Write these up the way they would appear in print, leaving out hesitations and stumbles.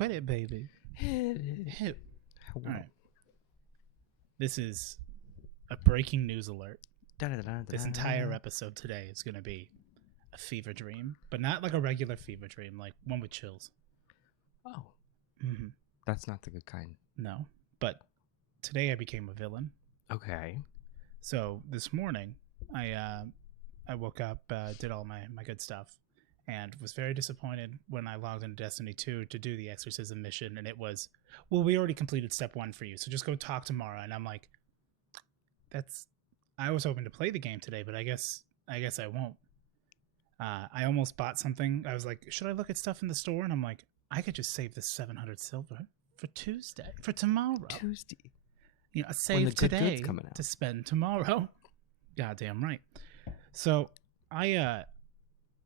Quit it, baby. Hit. All right. This is a breaking news alert. This entire episode today is going to be a fever dream, but not like a regular fever dream, like one with chills. Oh. Mm-hmm. That's not the good kind. No, but today I became a villain. Okay. So this morning, I woke up, did all my good stuff, and was very disappointed when I logged into Destiny 2 to do the exorcism mission, and it was, well, we already completed step 1 for you, so just go talk to Mara. And I'm like, I was hoping to play the game today, but I guess I won't. I almost bought something. I was like, should I look at stuff in the store? And I'm like, I could just save this 700 silver for tomorrow. Tuesday. You know, a save today to spend tomorrow. Goddamn right. So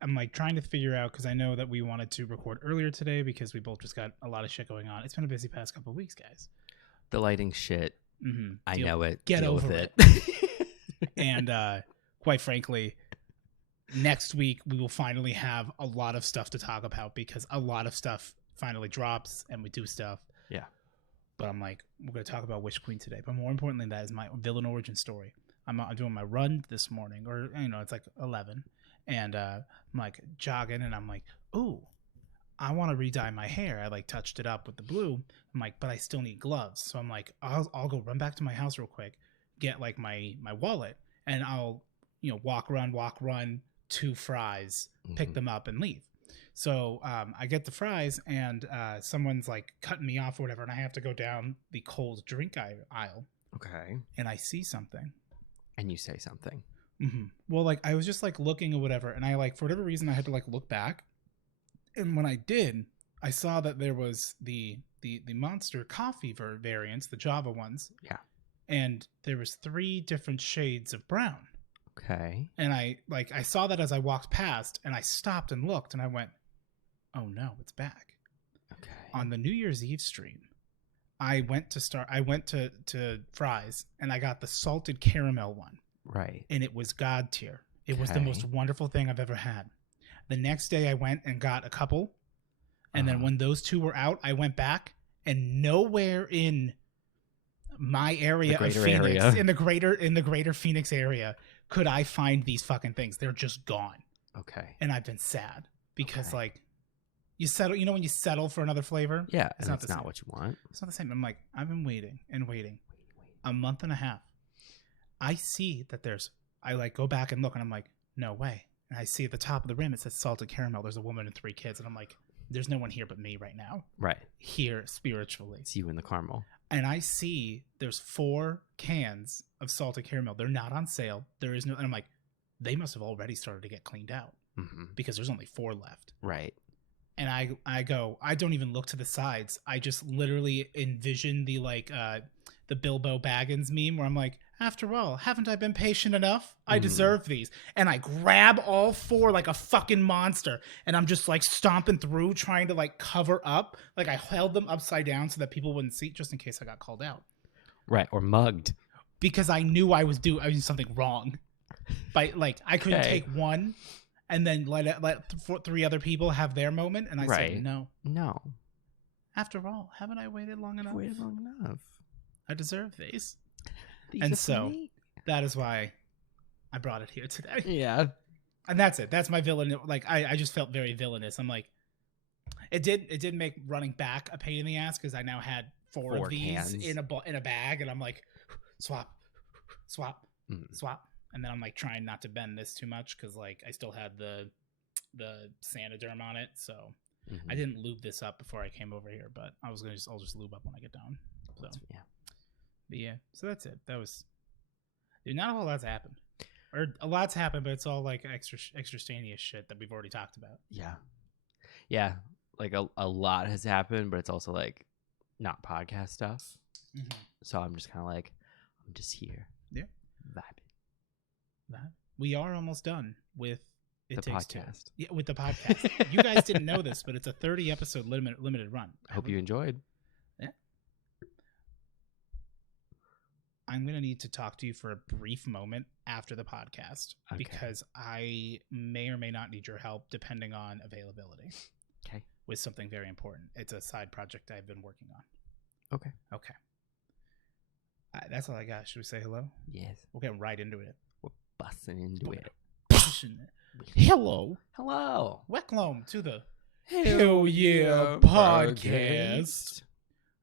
I'm like trying to figure out, because I know that we wanted to record earlier today because we both just got a lot of shit going on. It's been a busy past couple of weeks, guys. The lighting shit. Mm-hmm. I know it. Get over it. And quite frankly, next week we will finally have a lot of stuff to talk about because a lot of stuff finally drops and we do stuff. Yeah. But I'm like, we're going to talk about Witch Queen today. But more importantly than that is my villain origin story. I'm doing my run this morning, or, you know, it's like 11. And I'm like jogging and I'm like, ooh, I want to re-dye my hair. I like touched it up with the blue. I'm like, but I still need gloves. So I'm like, I'll go run back to my house real quick, get like my wallet, and I'll, you know, walk, run 2 fries, pick them up and leave. So I get the fries and someone's like cutting me off or whatever. And I have to go down the cold drink aisle. Okay. And I see something. And you say something. Mm-hmm. Well, like I was just like looking or whatever. And I like, for whatever reason, I had to like look back. And when I did, I saw that there was the Monster coffee variants, the Java ones. Yeah. And there was 3 different shades of brown. Okay. And I saw that as I walked past, and I stopped and looked, and I went, oh no, it's back. Okay. On the New Year's Eve stream, I went to Fry's, and I got the salted caramel one. Right. And it was God tier. It was the most wonderful thing I've ever had. The next day I went and got a couple, and then when those 2 were out, I went back, and nowhere in my area of Phoenix, in the greater Phoenix area, could I find these fucking things. They're just gone. Okay. And I've been sad because like you settle, you know, when you settle for another flavor. Yeah. It's not what you want. It's not the same. I'm like, I've been waiting and waiting a month and a half. I see that I like go back and look and I'm like, no way. And I see at the top of the rim, it says salted caramel. There's a woman and 3 kids. And I'm like, there's no one here but me right now. Right. Here spiritually. It's you and the caramel. And I see there's 4 cans of salted caramel. They're not on sale. There is no, and I'm like, they must have already started to get cleaned out because there's only 4 left. Right. And I go, I don't even look to the sides. I just literally envision the Bilbo Baggins meme where I'm like, after all, haven't I been patient enough? I deserve these. And I grab all 4 like a fucking monster. And I'm just like stomping through, trying to like cover up. Like I held them upside down so that people wouldn't see, just in case I got called out. Right. Or mugged. Because I knew I was doing something wrong. But like I couldn't take one and then let 3 other people have their moment. And I said, no. After all, haven't I waited long enough? Waited long enough. I deserve these. And so that is why I brought it here today. Yeah. And that's it. That's my villain. Like I just felt very villainous. I'm like, it did make running back a pain in the ass because I now had 4 of these cans in a bag, and I'm like, swap. And then I'm like trying not to bend this too much because like I still had the Sanoderm on it, so I didn't lube this up before I came over here, but I'll just lube up when I get down. So yeah. But yeah, so that's it. That was, dude, not a whole lot's happened. Or a lot's happened, but it's all like extraneous shit that we've already talked about. Yeah. Yeah. Like a lot has happened, but it's also like not podcast stuff. So I'm just kind of like, I'm just here. Yeah. Vibing. We are almost done with the podcast. Yeah, with the podcast. You guys didn't know this, but it's a 30 episode limited run. I hope you enjoyed. Yeah. I'm going to need to talk to you for a brief moment after the podcast because I may or may not need your help depending on availability. Okay. with something very important. It's a side project I've been working on. Okay. That's all I got. Should we say hello? Yes. We'll get right into it. We're busting into it. Hello. Welcome to the Hell Yeah Podcast.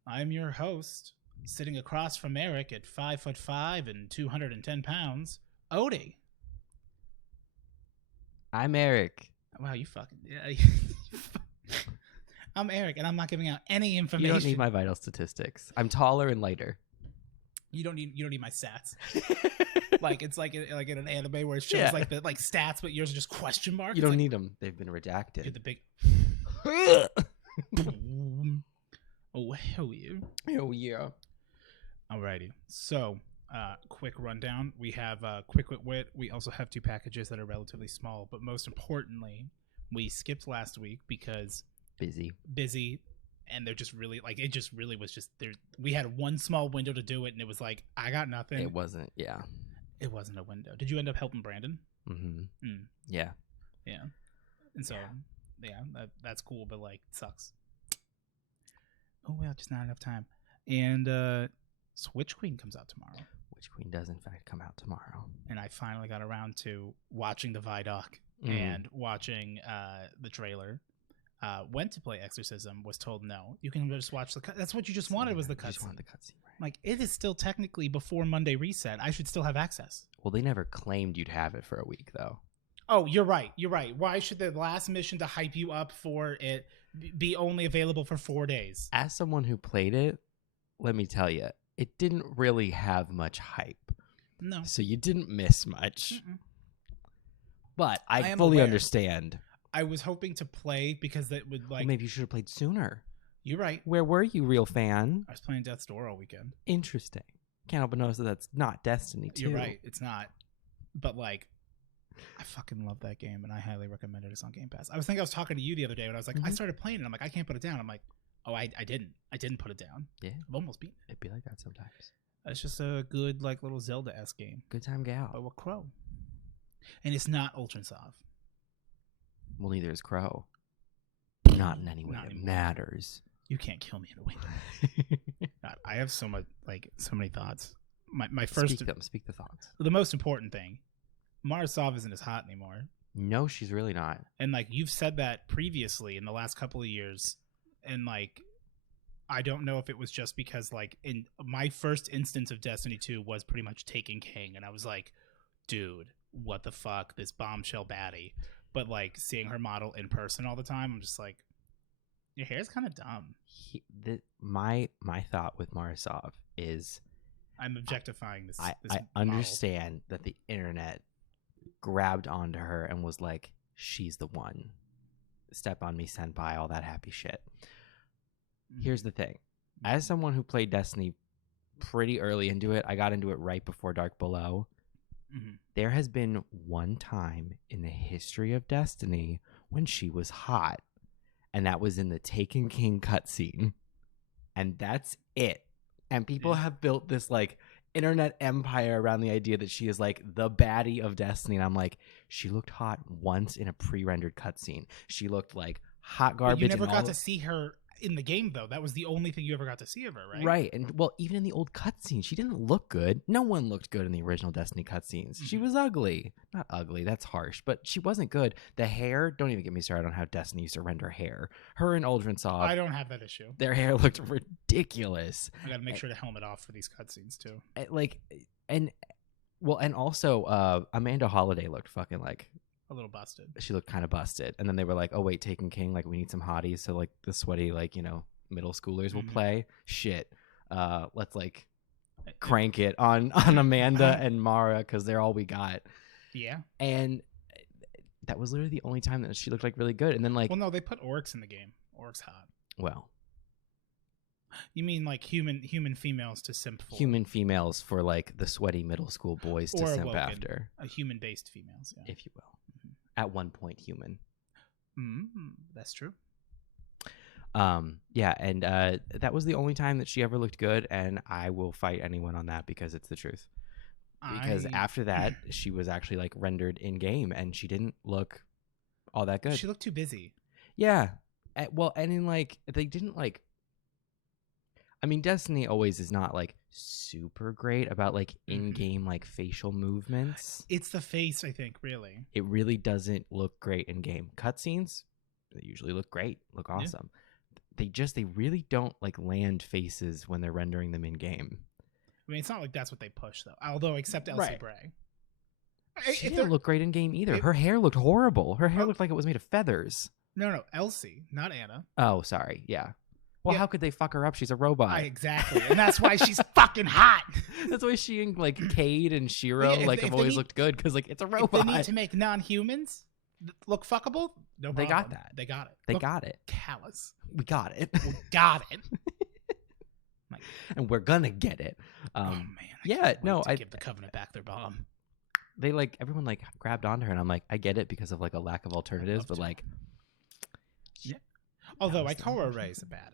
I'm your host, sitting across from Eric at 5'5" and 210 pounds, Odie. I'm Eric. Wow, you fucking... Yeah. I'm Eric, and I'm not giving out any information. You don't need my vital statistics. I'm taller and lighter. You don't need my stats. Like it's like in an anime where it shows like the stats, but yours are just question marks. You don't need them. They've been redacted. Dude, the big. Oh hell yeah! Hell yeah! Alrighty. So, quick rundown. We have Quick Wit. We also have 2 packages that are relatively small, but most importantly, we skipped last week because busy. And they're just really it just really was just there. We had one small window to do it, and it was like, I got nothing. It wasn't a window. Did you end up helping Brandon? Mm-hmm. Yeah. And so, that's cool, but it sucks. Oh well, just not enough time. And Witch Queen comes out tomorrow. Witch Queen does in fact come out tomorrow. And I finally got around to watching the Vidoc and watching the trailer. Went to play Exorcism, was told no. You can just watch the cut. That's what you just wanted, was the cutscene. Just wanted the cutscene, right? It is still technically before Monday reset. I should still have access. Well, they never claimed you'd have it for a week, though. Oh, you're right. Why should the last mission to hype you up for it be only available for 4 days? As someone who played it, let me tell you, it didn't really have much hype. No. So you didn't miss much. Mm-mm. But I fully understand. I was hoping to play because that would well, maybe you should have played sooner. You're right. Where were you, real fan? I was playing Death's Door all weekend. Interesting. Can't help but notice that that's not Destiny 2. You're right. It's not. But I fucking love that game, and I highly recommend it. It's on Game Pass. I was talking to you the other day when I was like, I started playing it. I'm like, I can't put it down. I'm like, oh, I didn't. I didn't put it down. Yeah. I've almost beaten it. It'd be like that sometimes. It's just a good little Zelda-esque game. Good time gal. But with Crow. And it's not Ultra Soft. Well, neither is Crow. Not in any way that matters. You can't kill me in a window. God, I have so many thoughts. My first speak the thoughts. The most important thing, Marasov isn't as hot anymore. No, she's really not. And you've said that previously in the last couple of years, and I don't know if it was just because in my first instance of Destiny 2 was pretty much Taken King, and I was like, dude, what the fuck, this bombshell baddie. But seeing her model in person all the time, I'm just like, your hair's kind of dumb. My thought with Marasov is, I'm objectifying this. I understand that the internet grabbed onto her and was like, she's the one. Step on me, senpai, all that happy shit. Here's the thing. As someone who played Destiny pretty early into it, I got into it right before Dark Below. There has been one time in the history of Destiny when she was hot, and that was in the Taken King cutscene, and that's it. And people have built this internet empire around the idea that she is the baddie of Destiny, and I'm like, she looked hot once in a pre-rendered cutscene. She looked like hot garbage. But you never got to see her in the game, though. That was the only thing you ever got to see of her, right? Right. And even in the old cutscenes, she didn't look good. No one looked good in the original Destiny cutscenes. She was ugly. Not ugly, that's harsh, but she wasn't good. The hair, don't even get me started on how Destiny used to render hair. Her and Uldrensaw, I don't have that issue. Their hair looked ridiculous. I gotta make sure to helmet off for these cutscenes too. And also Amanda Holiday looked fucking a little busted. She looked kind of busted. And then they were like, oh wait, Taken King, we need some hotties, so the sweaty middle schoolers will play. Shit. Let's crank it on Amanda and Mara, because they're all we got. Yeah. And that was literally the only time that she looked really good. And then well, no, they put Oryx in the game. Oryx hot. Well, you mean human females to simp for? Human females for the sweaty middle school boys to simp after. Human based females, yeah. If you will. At one point human. That's true. Yeah, and that was the only time that she ever looked good, and I will fight anyone on that because it's the truth. Because after that, she was actually rendered in game, and she didn't look all that good. She looked too busy. Yeah, well, and in like they didn't like. I mean, Destiny always is not like super great about like in-game like facial movements. It's the face, I think, really. It really doesn't look great in game. Cutscenes, they usually look great, look awesome. Yeah. They really don't like land faces when they're rendering them in game. I mean, it's not like that's what they push though. Although, except Elsie Bray. She didn't look great in game either. Her hair looked horrible. Her hair looked like it was made of feathers. No, Elsie, not Anna. Oh, sorry. Yeah. Well, how could they fuck her up? She's a robot. Exactly. And that's why she's fucking hot. That's why she and, like, Cade and Shiro, have always looked good, because, like, it's a robot. If they need to make non-humans look fuckable, no problem. They got that. They got it. They got it. Callous. We got it. We got it. And we're gonna get it. Oh, man. I give the Covenant back their bomb. They, like, everyone, like, grabbed onto her, and I'm like, I get it because of, like, a lack of alternatives, but, like... Yeah. Although, Ikora Ray is a baddie.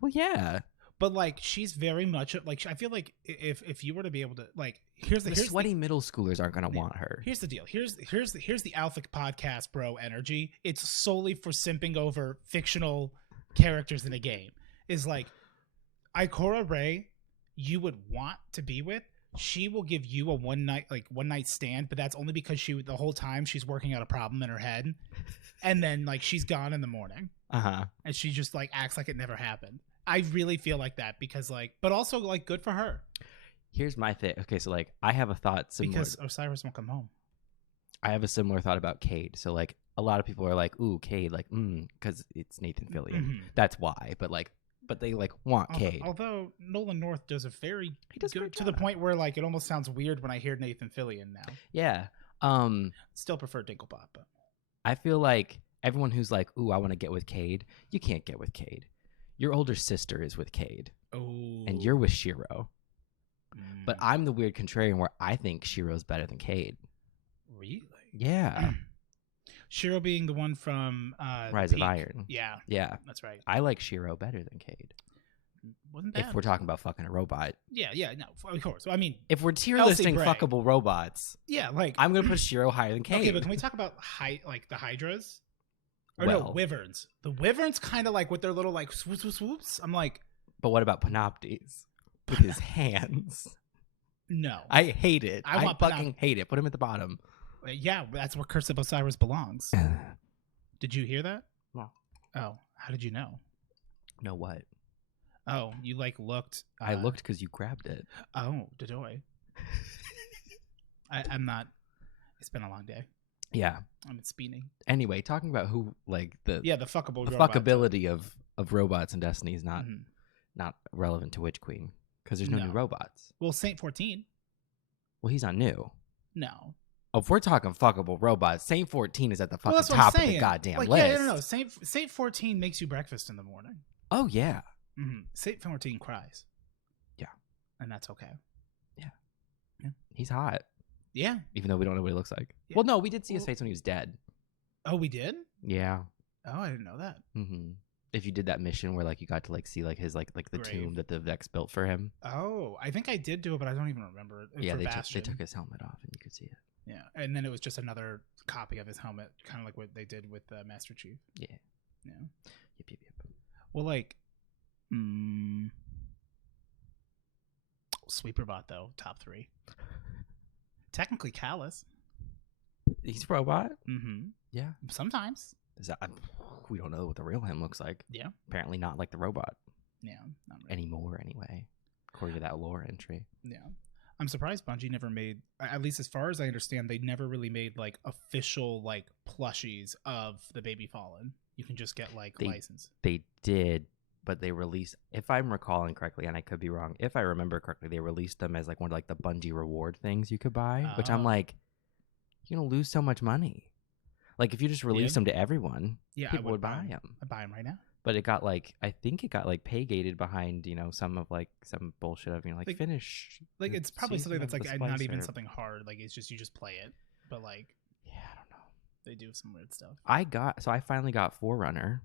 Well, yeah, but like she's very much like I feel like if you were to be able to like here's the sweaty middle schoolers aren't gonna want her. Here's the deal. Here's the Alpha Podcast bro energy. It's solely for simping over fictional characters in a game. Is like Ikora Ray, you would want to be with. She will give you a one night stand, but that's only because the whole time she's working out a problem in her head, and then like she's gone in the morning. And she just like acts like it never happened. I really feel like that because like, but also like good for her. Here's my thing. Okay, so like I have a thought similar. Because Osiris won't come home. I have a similar thought about Cade. So like a lot of people are like, ooh, Cade, like, because it's Nathan Fillion. Mm-hmm. That's why. But they like want Cade. Although Nolan North does a very good to the point where like it almost sounds weird when I hear Nathan Fillion now. Yeah. Still prefer Dinklebot, but I feel like everyone who's like, ooh, I want to get with Cade, you can't get with Cade. Your older sister is with Cade. Oh. And you're with Shiro. But I'm the weird contrarian where I think Shiro's better than Cade. Really? Yeah. Shiro being the one from Rise of Iron. Yeah. Yeah. That's right. I like Shiro better than Cade. Wasn't bad. If we're talking about fucking a robot. Yeah, no, of course. I mean, if we're tier listing fuckable robots, yeah, like I'm gonna put Shiro higher than Cade. Okay, but can we talk about the Hydras? Or no, Wyverns. The Wyverns kind of like with their little like swoops. I'm like, but what about Panoptes with his hands? No, I hate it. I fucking hate it. Put him at the bottom. Yeah, that's where Curse of Osiris belongs. Did you hear that? No. Oh, how did you know? Know what? Oh, you like looked. I looked because you grabbed it. Oh, did I? I'm not. It's been a long day. Yeah, I'm speeding. Anyway, talking about who like the fuckability of robots in Destiny is not not relevant to Witch Queen because there's no new robots. Well, Saint 14. Well, he's not new. No. Oh, if we're talking fuckable robots, Saint 14 is at the fucking top of the goddamn list. Yeah, no. Saint 14 makes you breakfast in the morning. Oh yeah. Saint 14 cries. Yeah, and that's okay. Yeah. He's hot. Yeah. Even though we don't know what he looks like. Yeah. Well, no, we did see his face when he was dead. Oh, we did? Yeah. Oh, I didn't know that. If you did that mission where like you got to like see like his like the grave. Tomb that the Vex built for him. Oh, I think I did do it, but I don't even remember it. Yeah, they took his helmet off and you could see it. Yeah, and then it was just another copy of his helmet, kind of like what they did with Master Chief. Yeah. Yeah. Yep. Well, like, Sweeperbot though, top 3. Technically Callus. He's a robot. Yeah. Sometimes. We don't know what the real him looks like. Yeah. Apparently not like the robot. Yeah. Not really. Anymore, anyway. According to that lore entry. Yeah. I'm surprised Bungie never made, at least as far as I understand, they never really made like official like plushies of the Baby Fallen. You can just get like license. They did, but they released, if I'm recalling correctly, and I could be wrong, if I remember correctly, they released them as like one of like the Bungie reward things you could buy, which I'm like, you're gonna lose so much money. Like if you just release them to everyone, people would buy them. I'd buy them right now. But it got like, I think it got like pay gated behind, some of like some bullshit of, like finish. Like it's probably something that's like not even something hard. Like it's just, you just play it. But like, yeah, I don't know. They do some weird stuff. I finally got Forerunner.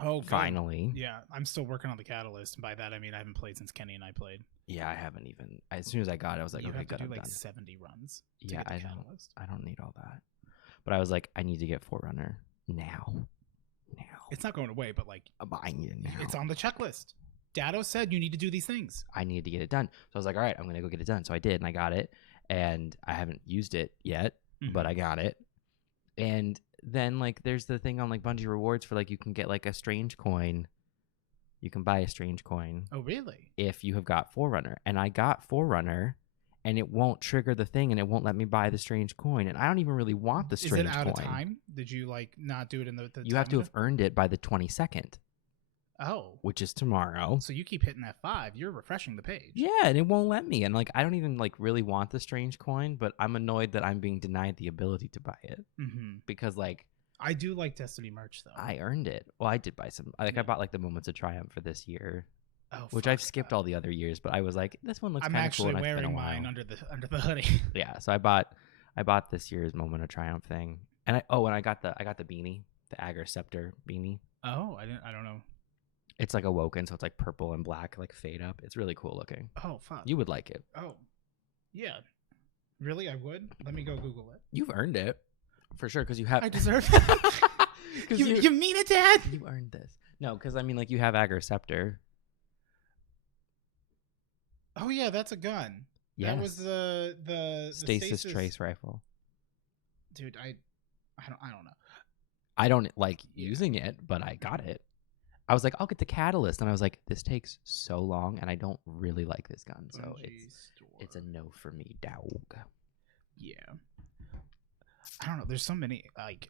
Oh, good. Finally. Yeah, I'm still working on the Catalyst. And by that, I mean I haven't played since Kenny and I played. Yeah, I haven't even. As soon as I got it, I was like, okay, good. I'm like done. 70 runs. Yeah, I don't need all that. But I was like, I need to get Forerunner now. It's not going away, but like I'm buying it now. It's on the checklist. Dado said you need to do these things. I needed to get it done. So I was like, all right, I'm going to go get it done. So I did, and I got it. And I haven't used it yet, but I got it. And then, like, there's the thing on, like, Bungie Rewards for, like, you can get, like, a Strange coin. You can buy a Strange coin. Oh, really? If you have got Forerunner. And I got Forerunner, and it won't trigger the thing, and it won't let me buy the Strange coin. And I don't even really want the Strange coin. Is it out of time? Did you, like, not do it in the You have to have earned it by the 22nd. Oh. Which is tomorrow. So you keep hitting F5. You're refreshing the page. Yeah, and it won't let me. And, like, I don't even, like, really want the Strange coin, but I'm annoyed that I'm being denied the ability to buy it. Because, like... I do like Destiny merch, though. I earned it. Well, I did buy some. Like, I bought, like, the Moments of Triumph for this year. Oh, which I've skipped all the other years, but I was like, this one looks kind of cool. I'm actually wearing mine under the hoodie. Yeah, so I bought this year's Moment of Triumph thing. And I got the beanie, the Agar Scepter beanie. Oh, I don't know. It's like awoken, so it's like purple and black, like fade up. It's really cool looking. Oh, fuck. You would like it. Oh, yeah. Really, I would? Let me go Google it. You've earned it. For sure, because you have... I deserve it. You mean it, Dad? You earned this. No, because, I mean, like, you have Agar Scepter. Oh, yeah, that's a gun. Yes. That was the Stasis Trace Rifle. Dude, I don't know. I don't like using it, but I got it. I was like, I'll get the catalyst, and I was like, this takes so long, and I don't really like this gun, so it's a no for me, dog. Yeah, I don't know. There's so many like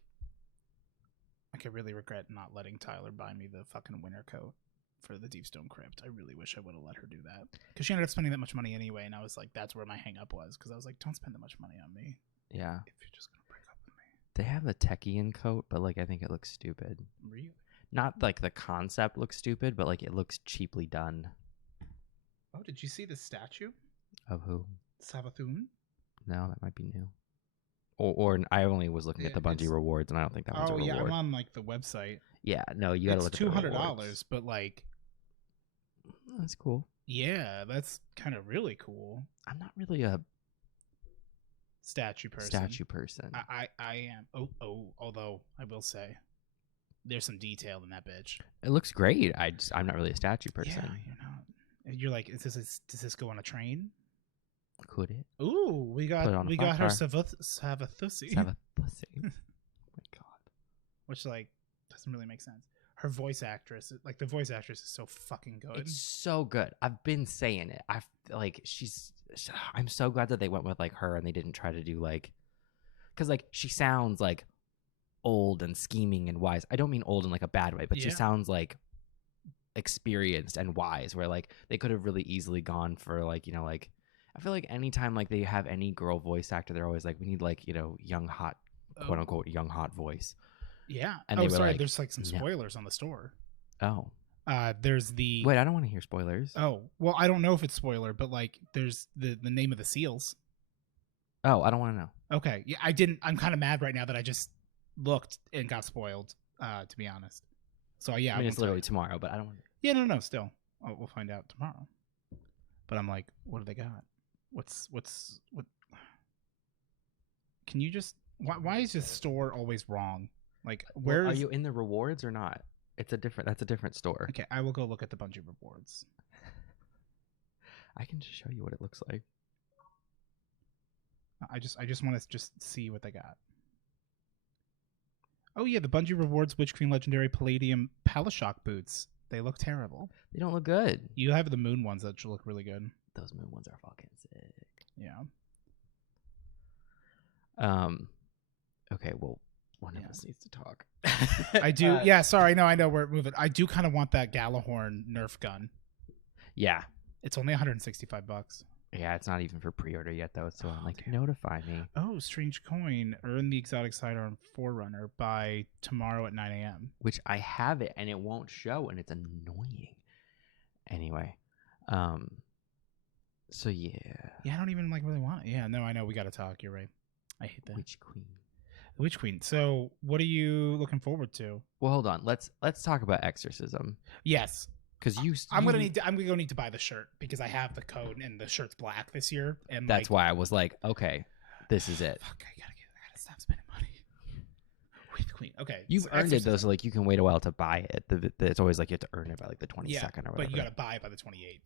I really regret not letting Tyler buy me the fucking winter coat for the Deepstone Crypt. I really wish I would have let her do that because she ended up spending that much money anyway, and I was like, that's where my hang up was because I was like, don't spend that much money on me. Yeah, if you're just gonna break up with me. They have a Techian coat, but like I think it looks stupid. Really? Not like the concept looks stupid, but like it looks cheaply done. Oh, did you see the statue? Of who? Savathussy? No, that might be new. Or I only was looking at the Bungie rewards, and I don't think that one's a reward. Oh yeah, I'm on like the website. Yeah, no, you gotta look at the rewards. It's $200, but like, that's cool. Yeah, that's kind of really cool. I'm not really a statue person. I am. Although I will say, there's some detail in that bitch. It looks great. I'm not really a statue person. Yeah, you're not. You're like, does this go on a train? Could it? Ooh, we got her Savathussy. Savathussy. Oh my god. Which like doesn't really make sense. Her voice actress, like the voice actress, is so fucking good. It's so good. I've been saying it. I'm so glad that they went with like her and they didn't try to do like, because like she sounds like old and scheming and wise. I don't mean old in like a bad way, but she sounds like experienced and wise. Where like they could have really easily gone for like, you know, like I feel like anytime like they have any girl voice actor, they're always like, we need like, you know, young hot, quote unquote young hot voice. Yeah. And they were like, there's like some spoilers on the store. Oh. There's the wait, I don't want to hear spoilers. Oh, well, I don't know if it's spoiler, but like there's the name of the seals. Oh, I don't want to know. Okay. Yeah, I'm kind of mad right now that I just looked and got spoiled, to be honest. So yeah, I mean, it's literally tomorrow, but I don't want to. Yeah, no, still. We'll find out tomorrow. But I'm like, what do they got? What can you just why is this store always wrong? Like, where are you in the rewards or not? That's a different store. Okay, I will go look at the Bungie rewards. I can just show you what it looks like. I just want to just see what they got. Oh yeah, the Bungie rewards Witch Queen Legendary Palladium Palashock boots. They look terrible. They don't look good. You have the moon ones that should look really good. Those moon ones are fucking sick. Yeah. Okay, well, one of us needs to talk. I do. Yeah, sorry. No, I know we're moving. I do kind of want that Galahorn Nerf gun. Yeah. It's only $165. Yeah, it's not even for pre-order yet, though. So I'm like, notify me. Oh, strange coin. Earn the exotic sidearm Forerunner by tomorrow at 9 a.m. Which I have it, and it won't show, and it's annoying. Anyway, so yeah. Yeah, I don't even like really want it. Yeah, no, I know. We got to talk. You're right. I hate that. Witch Queen. The Witch Queen. So, what are you looking forward to? Well, hold on. Let's talk about Exorcism. Yes. Because I'm gonna need to buy the shirt because I have the code and the shirt's black this year, and that's why I was like, okay, this is it. Fuck, I gotta stop spending money. With Queen. Okay. You've earned it though, so like you can wait a while to buy it. It's always like you have to earn it by like the 22nd or whatever. But you got to buy it by the 28th.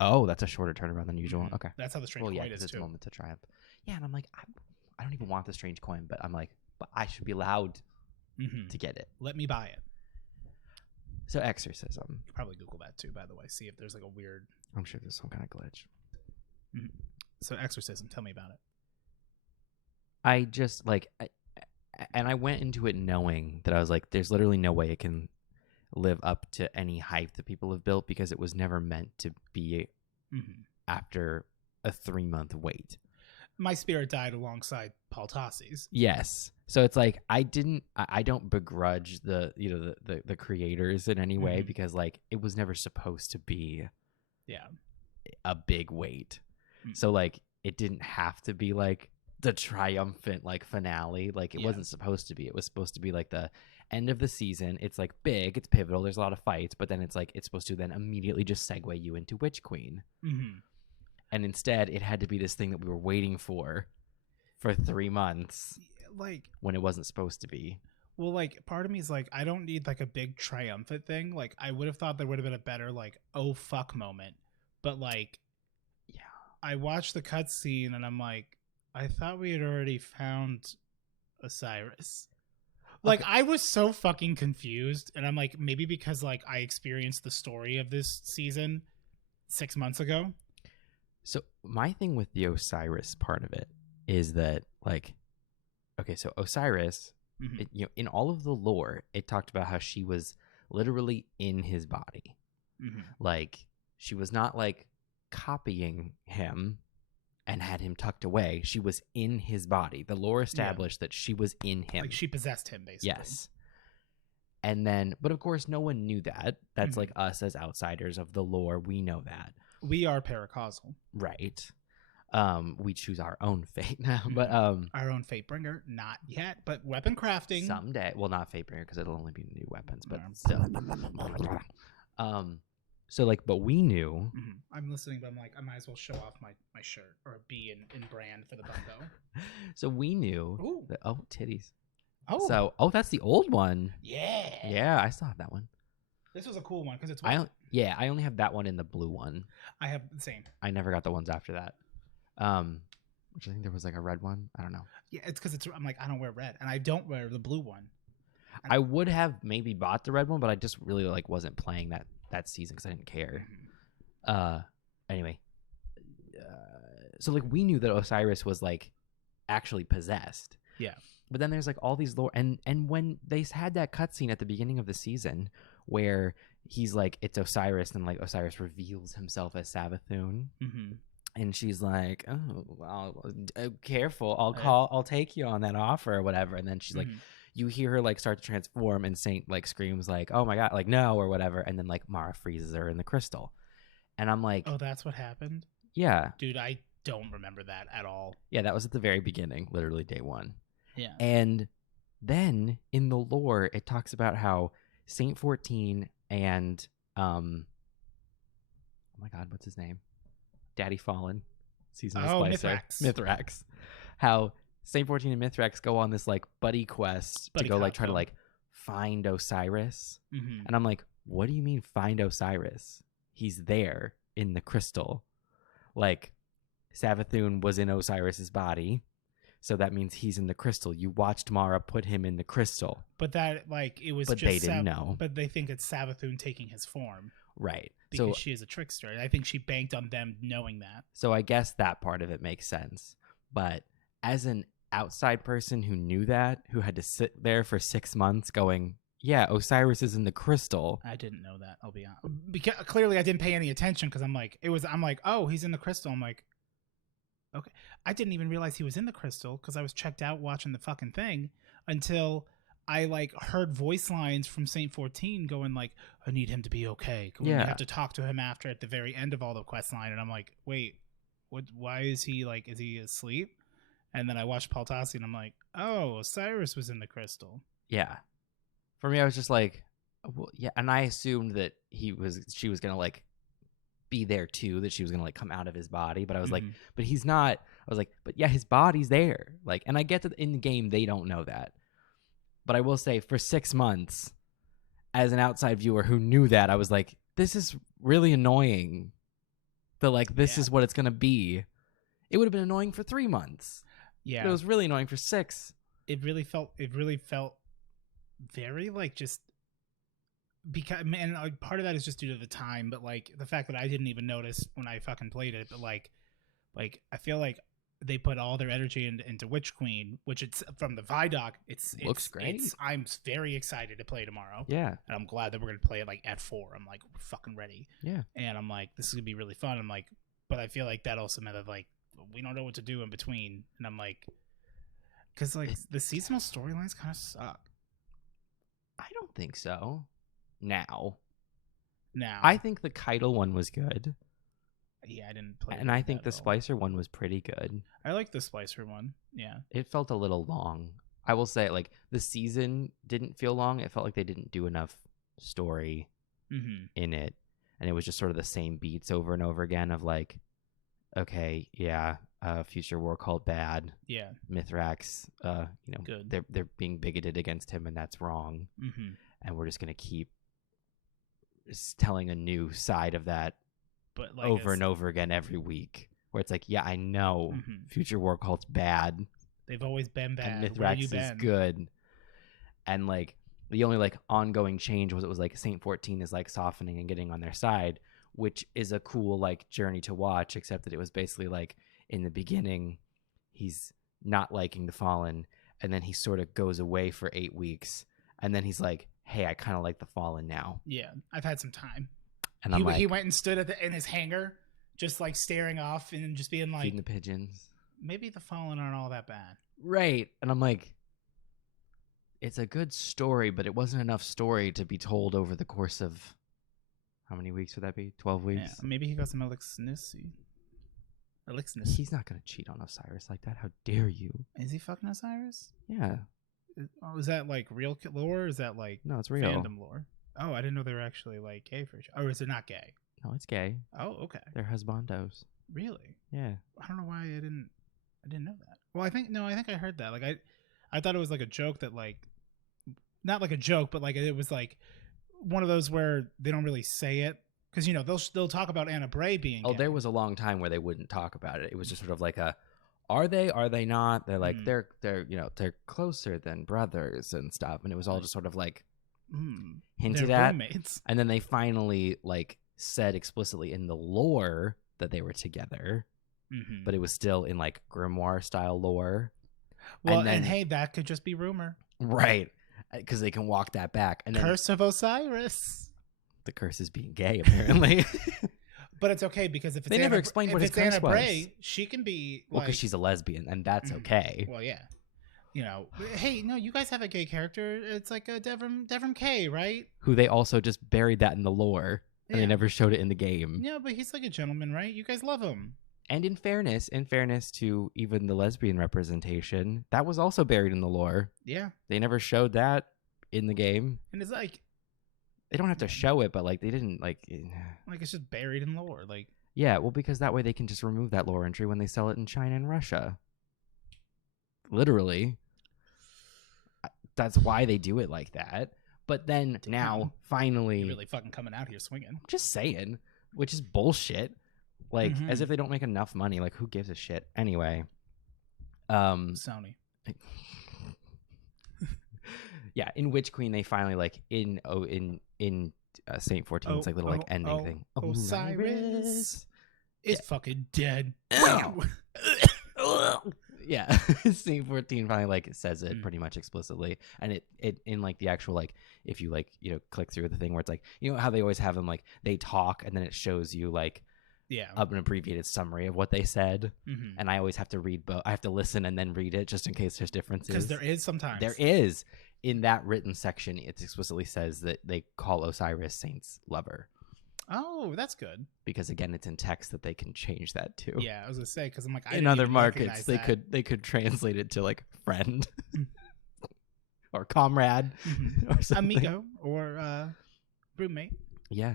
Oh, that's a shorter turnaround than usual. Mm-hmm. Okay. That's how the Strange Coin is it's too. Moment to Triumph. Yeah, and I'm like, I don't even want the Strange Coin, but I'm like, but I should be allowed to get it. Let me buy it. So Exorcism. You could probably Google that too, by the way. See if there's like a weird. I'm sure there's some kind of glitch. Mm-hmm. So Exorcism, tell me about it. I just like, and I went into it knowing that I was like, there's literally no way it can live up to any hype that people have built because it was never meant to be after a 3-month wait. My spirit died alongside Paul Tossi's. Yes. So it's like I don't begrudge the creators in any way because like it was never supposed to be a big wait. So like it didn't have to be like the triumphant like finale. Like it wasn't supposed to be. It was supposed to be like the end of the season. It's like big, it's pivotal, there's a lot of fights, but then it's like it's supposed to then immediately just segue you into Witch Queen. And instead it had to be this thing that we were waiting for 3 months, like when it wasn't supposed to be. Well, like part of me is like I don't need like a big triumphant thing. Like I would have thought there would have been a better like oh fuck moment, but like I watched the cutscene and I'm like, I thought we had already found Osiris. Like I was so fucking confused, and I'm like, maybe because like I experienced the story of this season 6 months ago. So my thing with the Osiris part of it is that like, okay, so Osiris, in all of the lore, it talked about how she was literally in his body. Like she was not like copying him and had him tucked away. She was in his body. The lore established that she was in him. Like she possessed him, basically. Yes. And then, but of course, no one knew that. That's like us as outsiders of the lore. We know that. We are paracausal. Right. We choose our own fate now. But our own fate bringer, not yet, but weapon crafting. Someday. Well, not fate bringer because it'll only be new weapons, but still. So like, but we knew. I'm listening, but I'm like, I might as well show off my shirt or be in brand for the bungo. So we knew that, titties. Oh, so that's the old one. Yeah, I still have that one. This was a cool one because it's. I only have that one in the blue one. I have the same. I never got the ones after that. Which I think there was like a red one. I don't know. Yeah, it's because I'm like I don't wear red, and I don't wear the blue one. I would have maybe bought the red one, but I just really like wasn't playing that season because I didn't care. Anyway, so like we knew that Osiris was like actually possessed. Yeah. But then there's like all these lore, and when they had that cutscene at the beginning of the season where he's like it's Osiris, and like Osiris reveals himself as Savathun, and she's like, oh, well, careful, I'll take you on that offer or whatever, and then she's like. You hear her like start to transform, and Saint like screams like, "Oh my god!" like no or whatever, and then like Mara freezes her in the crystal, and I'm like, "Oh, that's what happened." Yeah, dude, I don't remember that at all. Yeah, that was at the very beginning, literally day one. Yeah, and then in the lore, it talks about how Saint 14 and oh my god, what's his name? Daddy Fallen, Season of Splicer, Mithrax. How Saint 14 and Mithrax go on this like buddy quest to go like try to like find Osiris. And I'm like, what do you mean find Osiris? He's there in the crystal. Like Savathun was in Osiris's body. So that means he's in the crystal. You watched Mara put him in the crystal. But that like it was but just they didn't know. But they think it's Savathun taking his form. Right. Because she is a trickster. And I think she banked on them knowing that. So I guess that part of it makes sense. But as an outside person who knew that, who had to sit there for 6 months going, yeah, Osiris is in the crystal. I didn't know that, I'll be honest. Because clearly I didn't pay any attention because I'm like, oh, he's in the crystal. I'm like, okay. I didn't even realize he was in the crystal because I was checked out watching the fucking thing until I like heard voice lines from Saint 14 going like, I need him to be okay. We have to talk to him after at the very end of all the quest line. And I'm like, wait, what? Why is he like, is he asleep? And then I watched Paul Tossi and I'm like, oh, Osiris was in the crystal. Yeah. For me, I was just like, well, yeah. And I assumed that she was going to like be there too, that she was going to like come out of his body. But I was like, but he's not. I was like, but yeah, his body's there. Like, and I get that in the game, they don't know that. But I will say, for 6 months, as an outside viewer who knew that, I was like, this is really annoying. That, like, this is what it's going to be. It would have been annoying for 3 months. Yeah. But it was really annoying for 6. It really felt very, like, just... Because, and part of that is just due to the time, but, like, the fact that I didn't even notice when I fucking played it, but, like, I feel like they put all their energy into Witch Queen, which it's from the Vidoc. It looks great. I'm very excited to play tomorrow. Yeah. And I'm glad that we're going to play it like at 4. I'm like, we're fucking ready. Yeah. And I'm like, this is going to be really fun. I'm like, but I feel like that also meant that, like, we don't know what to do in between. And I'm like, because, like, the seasonal storylines kind of suck. I don't think so. Now. I think the Keitel one was good. Yeah, I didn't play. And I think the Splicer one was pretty good. I like the Splicer one. Yeah. It felt a little long. I will say, like, the season didn't feel long. It felt like they didn't do enough story in it. And it was just sort of the same beats over and over again of, like, okay, yeah, Future War called bad. Yeah. Mithrax, good. They're being bigoted against him, and that's wrong. And we're just going to keep telling a new side of that. But, like, over and over again every week, where it's like, yeah, I know Future War Cult's bad. They've always been bad. And Mithrax is good. And, like, the only, like, ongoing change was it was like Saint 14 is, like, softening and getting on their side, which is a cool, like, journey to watch, except that it was basically like in the beginning he's not liking the Fallen, and then he sort of goes away for 8 weeks, and then he's like, hey, I kind of like the Fallen now. Yeah, I've had some time. And he went and stood in his hangar, just, like, staring off and just being like... feeding the pigeons. Maybe the Fallen aren't all that bad. Right. And I'm like, it's a good story, but it wasn't enough story to be told over the course of... How many weeks would that be? 12 weeks? Yeah, maybe he got some Elixnissi. He's not going to cheat on Osiris like that. How dare you? Is he fucking Osiris? Yeah. Is that, like, real lore? Or is that, like... No, it's real. Fandom lore? Oh, I didn't know they were actually, like, gay for each other. Or is it not gay? No, it's gay. Oh, okay. They're husbandos. Really? Yeah. I don't know why I didn't know that. Well, I think I heard that. Like, I thought it was, like, a joke that, like, not like a joke, but, like, it was, like, one of those where they don't really say it. Because, they'll talk about Anna Bray being gay. There was a long time where they wouldn't talk about it. It was just sort of like are they not? They're like, they're closer than brothers and stuff. And it was all just sort of like hinted at. Roommates. And then they finally, like, said explicitly in the lore that they were together. But it was still in, like, grimoire style lore. Well, and hey, that could just be rumor. Right. Because they can walk that back. And then, Curse of Osiris. The curse is being gay, apparently. But it's okay, because if it's they never explained what his curse Anna was. Bray, she can be, like... Well, because she's a lesbian, and that's okay. Well, yeah. Hey, no, you guys have a gay character. It's like a Devram K, right? Who they also just buried that in the lore, and they never showed it in the game. Yeah, but he's like a gentleman, right? You guys love him. And in fairness to even the lesbian representation, that was also buried in the lore. Yeah. They never showed that in the game. And it's like... They don't have to show it, but, like, they didn't, like... Like, it's just buried in lore, like... Yeah, well, because that way they can just remove that lore entry when they sell it in China and Russia. Literally. That's why they do it like that. But then, now, finally... You're really fucking coming out here swinging. I'm just saying. Which is bullshit. Like, as if they don't make enough money. Like, who gives a shit? Anyway. Sony. Yeah, in Witch Queen, they finally, like, in Saint 14, it's like little like ending thing. Osiris is fucking dead. Yeah, Saint 14 finally, like, says it pretty much explicitly, and it in, like, the actual, like, if you, like, click through the thing where it's like, how they always have them, like, they talk and then it shows you, like, an abbreviated summary of what they said. And I always have to read both. I have to listen and then read it just in case there's differences. Because there is sometimes. There is. In that written section, it explicitly says that they call Osiris Saint's lover. Oh, that's good. Because, again, it's in text that they can change that too. Yeah, I was gonna say, because I'm like, in other markets they could translate it to, like, friend or comrade or something. Amigo or roommate. Yeah,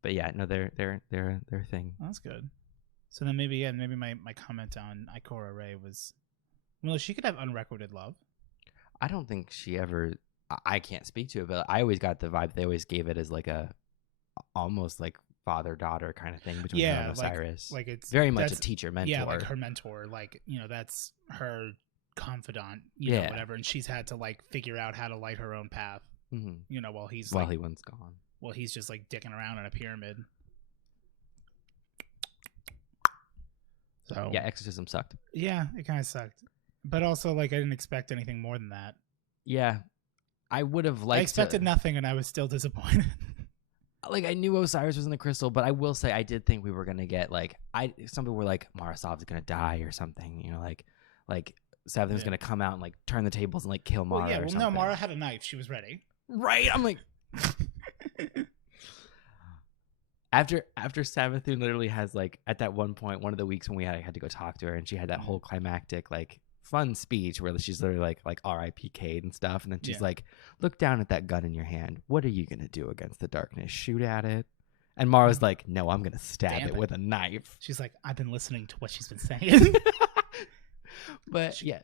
but yeah, no, they're a thing. Oh, that's good. So then maybe my comment on Ikora Ray was, well, she could have unrequited love. I don't think she ever. I can't speak to it, but I always got the vibe they always gave it as like a almost like father-daughter kind of thing between her and Osiris. Like it's very much a teacher mentor. Yeah, like her mentor. Like, you know, that's her confidant. You know, whatever. And she's had to like figure out how to light her own path. You know, while he was gone. Well, he's just like dicking around in a pyramid. So yeah, exorcism sucked. Yeah, it kind of sucked. But also, like, I didn't expect anything more than that. Yeah, I would have liked. I expected nothing, and I was still disappointed. Like, I knew Osiris was in the crystal, but I will say I did think we were gonna get like some people were like Marasov's gonna die or something. You know, like Savathun's gonna come out and like turn the tables and like kill Mara. Well, or something. No, Mara had a knife. She was ready. Right. I'm like. After Savathun literally has like at that one point, one of the weeks when we had to go talk to her, and she had that whole climactic like fun speech where she's literally like R.I.P. Cade and stuff, and then she's like, "Look down at that gun in your hand. What are you gonna do against the darkness? Shoot at it?" And Mara's like, "No, I'm gonna stab it with a knife." She's like, "I've been listening to what she's been saying." But yeah,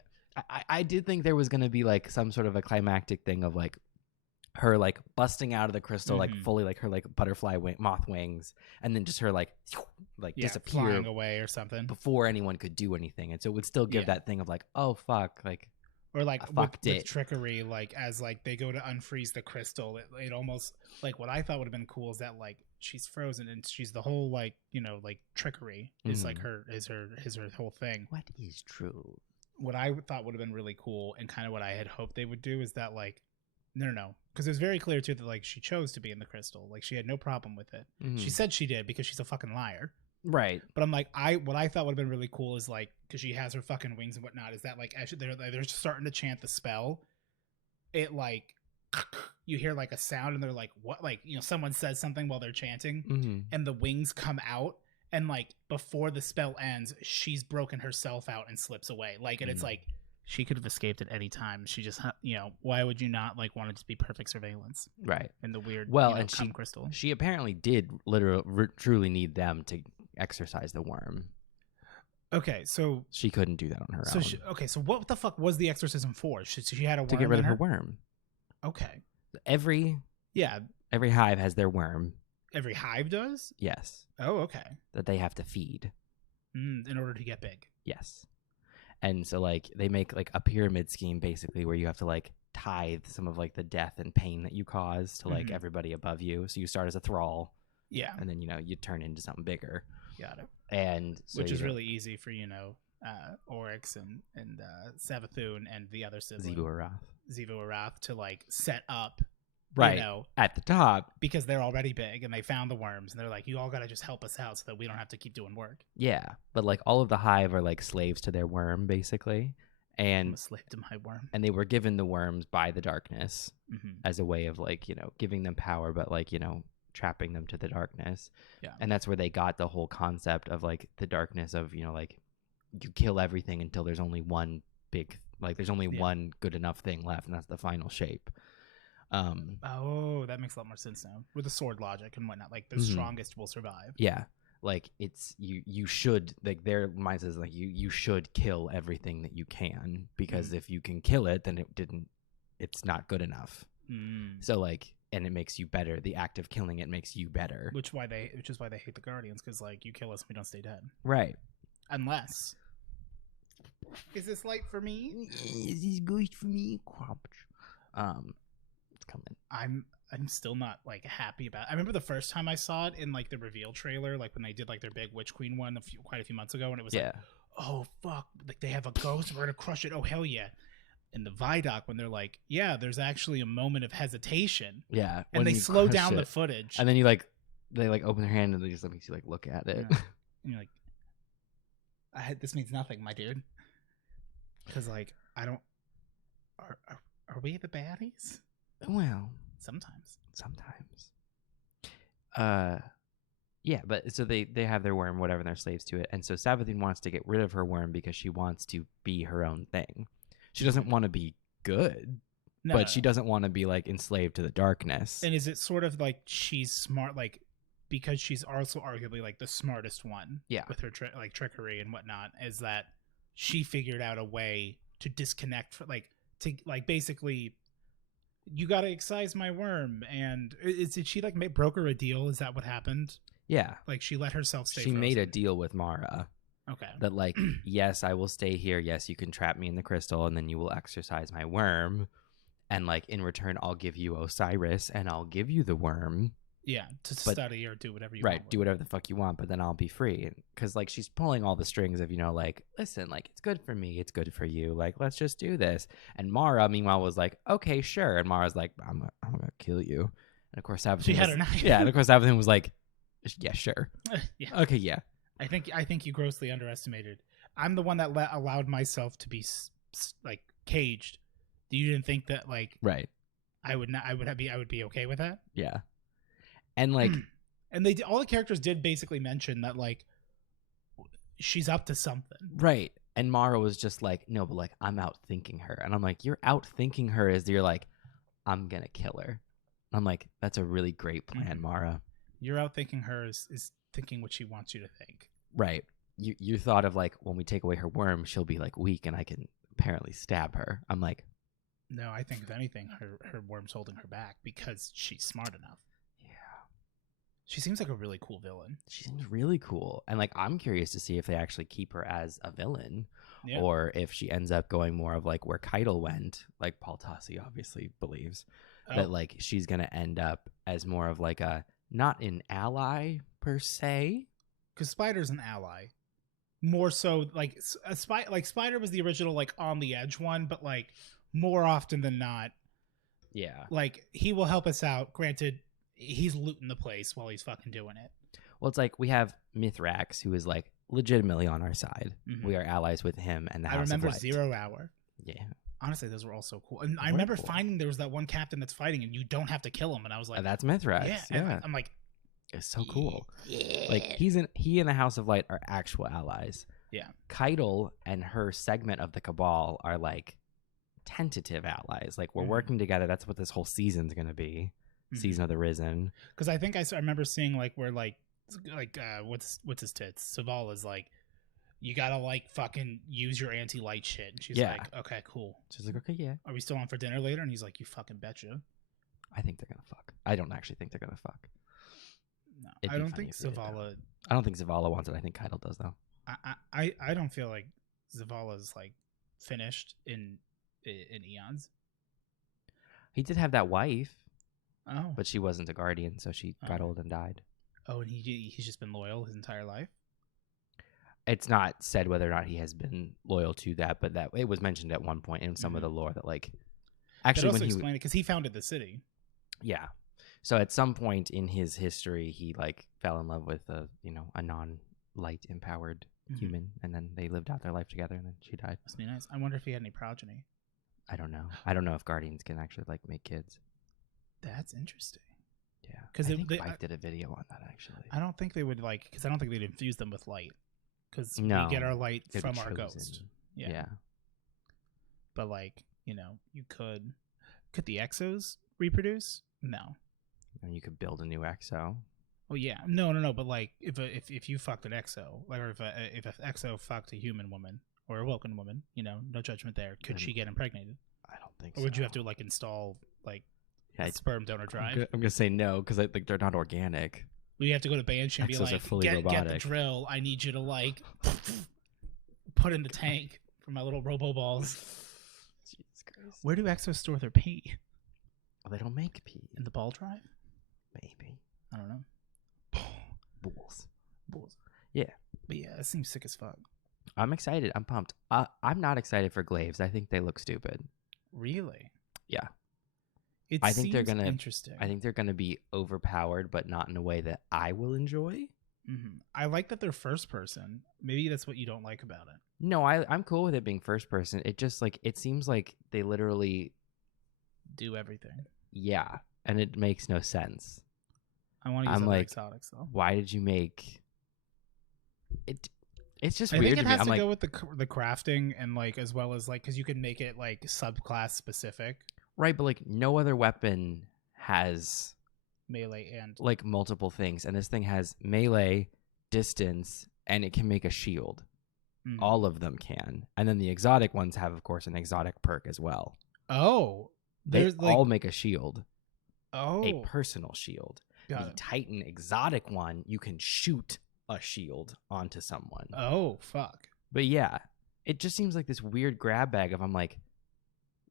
I did think there was gonna be like some sort of a climactic thing of like her like busting out of the crystal like fully like her like butterfly moth wings, and then just her like disappear flying away or something before anyone could do anything, and so it would still give that thing of like, oh fuck, like, or like with trickery, like as like they go to unfreeze the crystal, it almost like what I thought would have been cool is that like she's frozen and she's the whole like, you know, like trickery is like her whole thing. What is true? What I thought would have been really cool and kind of what I had hoped they would do is that like no, because it was very clear too that like she chose to be in the crystal, like she had no problem with it. She said she did because she's a fucking liar, right? But I'm like, what I thought would have been really cool is like, because she has her fucking wings and whatnot, is that like as they're starting to chant the spell, it like you hear like a sound and they're like, what, like, you know, someone says something while they're chanting and the wings come out, and like before the spell ends she's broken herself out and slips away, like, and it's like she could have escaped at any time. She just, you know, why would you not like want it to be perfect surveillance, right? In the weird, and crystal. She apparently did literally truly need them to exorcise the worm. Okay, so she couldn't do that on her own. So what the fuck was the exorcism for? She had a worm to get rid of her worm. Okay. Every hive has their worm. Every hive does? Yes. Oh, okay. That they have to feed in order to get big. Yes. And so like they make like a pyramid scheme basically where you have to like tithe some of like the death and pain that you cause to like everybody above you. So you start as a thrall. Yeah. And then, you know, you turn into something bigger. Got it. And so, which is really easy for, you know, Oryx and Savathun and the other sibling Xivu Arath to like set up, right, you know, at the top, because they're already big and they found the worms and they're like, you all gotta just help us out so that we don't have to keep doing work. Yeah, but like all of the hive are like slaves to their worm basically, and I'm a slave to my worm. And they were given the worms by the darkness as a way of like, you know, giving them power, but like, you know, trapping them to the darkness. Yeah. And that's where they got the whole concept of like the darkness of, you know, like you kill everything until there's only one big, like there's only one good enough thing left, and that's the final shape. Oh, that makes a lot more sense now with the sword logic and whatnot. Like the strongest will survive. Yeah, like it's you should, like their mind says like you should kill everything that you can, because if you can kill it, then it's not good enough. So like, and it makes you better. The act of killing it makes you better. Which is why they hate the Guardians, because like you kill us, we don't stay dead. Right. Unless, is this light for me? Is this good for me? It's coming. I'm still not like happy about it. I remember the first time I saw it in like the reveal trailer, like when they did like their big Witch Queen one quite a few months ago, and it was like, oh fuck, like they have a ghost, we're gonna crush it. Oh hell yeah. In the Vidoc, when they're like, yeah, there's actually a moment of hesitation. Yeah. And they slow down the footage. And then they open their hand and they just makes you like look at it. Yeah. And you're like, this means nothing, my dude. Because like, I don't, are we the baddies? Well, sometimes. Yeah, but so they have their worm, whatever, and they're slaves to it. And so Savathun wants to get rid of her worm because she wants to be her own thing. She doesn't want to be good, but she doesn't want to be like enslaved to the darkness. And is it sort of like she's smart, like because she's also arguably like the smartest one, with her trickery and whatnot, is that she figured out a way to disconnect, like to like basically you got to excise my worm. And did she like broker a deal? Is that what happened? Yeah. Like she let herself stay She frozen. made a deal with Mara. Okay. That like, yes, I will stay here. Yes, you can trap me in the crystal and then you will exercise my worm. And like in return, I'll give you Osiris and I'll give you the worm. Yeah, to study or do whatever you want. Right, do whatever the fuck you want, but then I'll be free. Because like she's pulling all the strings of, like, listen, like it's good for me, it's good for you. Like, let's just do this. And Mara, meanwhile, was like, okay, sure. And Mara's like, I'm gonna kill you. And of course, Savathussy had a knife. Yeah, and of course, Savathussy was like, yeah, sure. Yeah. Okay, yeah. I think you grossly underestimated. I'm the one that allowed myself to be like caged. You didn't think that like right. I would be okay with that? Yeah. And like and all the characters did basically mention that like she's up to something. Right. And Mara was just like, no, but like I'm out thinking her. And I'm like, you're out thinking her as you're like, I'm gonna kill her. And I'm like, that's a really great plan, Mara. You're out thinking her is thinking what she wants you to think. Right. You thought of like when we take away her worm, she'll be like weak and I can apparently stab her. I'm like, no, I think if anything, her worm's holding her back because she's smart enough. Yeah. She seems like a really cool villain. She seems really cool. And like I'm curious to see if they actually keep her as a villain or if she ends up going more of like where Keitel went, like Paul Tassi obviously believes that like she's going to end up as more of like a not an ally per se. Because Spider's an ally. More so, like Spider was the original, like on the edge one, but like more often than not, like he will help us out. Granted, he's looting the place while he's fucking doing it. Well, it's like we have Mithrax, who is like legitimately on our side. Mm-hmm. We are allies with him and the House of Light. I remember 0 Hour. Yeah. Honestly, those were all so cool. And I remember finding there was that one captain that's fighting, and you don't have to kill him. And I was like, that's Mithrax. Yeah. I'm like. It's so cool. Yeah. Like he and the House of Light are actual allies. Yeah. Keitel and her segment of the Cabal are like tentative allies. Like we're working together. That's what this whole season's gonna be. Season of the Risen. Because I think I remember seeing like where like what's his tits? Savala's like, you gotta like fucking use your anti-light shit. And she's like, okay, cool. She's like, okay, yeah. Are we still on for dinner later? And he's like, you fucking betcha. I think they're gonna fuck. I don't actually think they're gonna fuck. No, I don't think Zavala. I don't think Zavala wants it. I think Keitel does though. I don't feel like Zavala's like finished in eons. He did have that wife. Oh, but she wasn't a guardian, so she got old and died. Oh, and he's just been loyal his entire life. It's not said whether or not he has been loyal to that, but that it was mentioned at one point in some of the lore that like actually when he explained it because he founded the city. Yeah. So at some point in his history, he like fell in love with a non-light empowered human, and then they lived out their life together, and then she died. Must be nice. I wonder if he had any progeny. I don't know. I don't know if guardians can actually like make kids. That's interesting. Yeah, because I did a video on that actually. I don't think they would because I don't think they'd infuse them with light because we get our light from our ghost. Yeah. But like you could the exos reproduce? No. And you could build a new exo. Well, yeah, no. But like, if you fucked an exo, like, or if an exo fucked a human woman or a Woken woman, no judgment there. Could she get impregnated? I don't think so. Or would you have to like install like sperm donor drive? I'm gonna say no because I think they're not organic. We have to go to Banshee and be like, get the drill. I need you to like put in the tank for my little robo balls. Jesus Christ. Where do exos store their pee? Well, they don't make pee in the ball drive. Maybe. I don't know. Bulls. Yeah. But yeah, it seems sick as fuck. I'm excited. I'm pumped. I'm not excited for Glaives. I think they look stupid. Really? Yeah. I think they're gonna interesting. I think they're gonna be overpowered, but not in a way that I will enjoy. Mm-hmm. I like that they're first person. Maybe that's what you don't like about it. No, I'm cool with it being first person. It just like it seems like they literally do everything. Yeah. And it makes no sense. I want to use other exotics though. Why did you make it? It's just weird. I think it has to go with the crafting and like as well as like because you can make it like subclass specific. Right, but like no other weapon has melee and like multiple things, and this thing has melee, distance, and it can make a shield. All of them can, and then the exotic ones have, of course, an exotic perk as well. Oh, They there's all make a shield. Oh, a personal shield. The Titan exotic one, you can shoot a shield onto someone. Oh, fuck. But yeah, it just seems like this weird grab bag of, I'm like,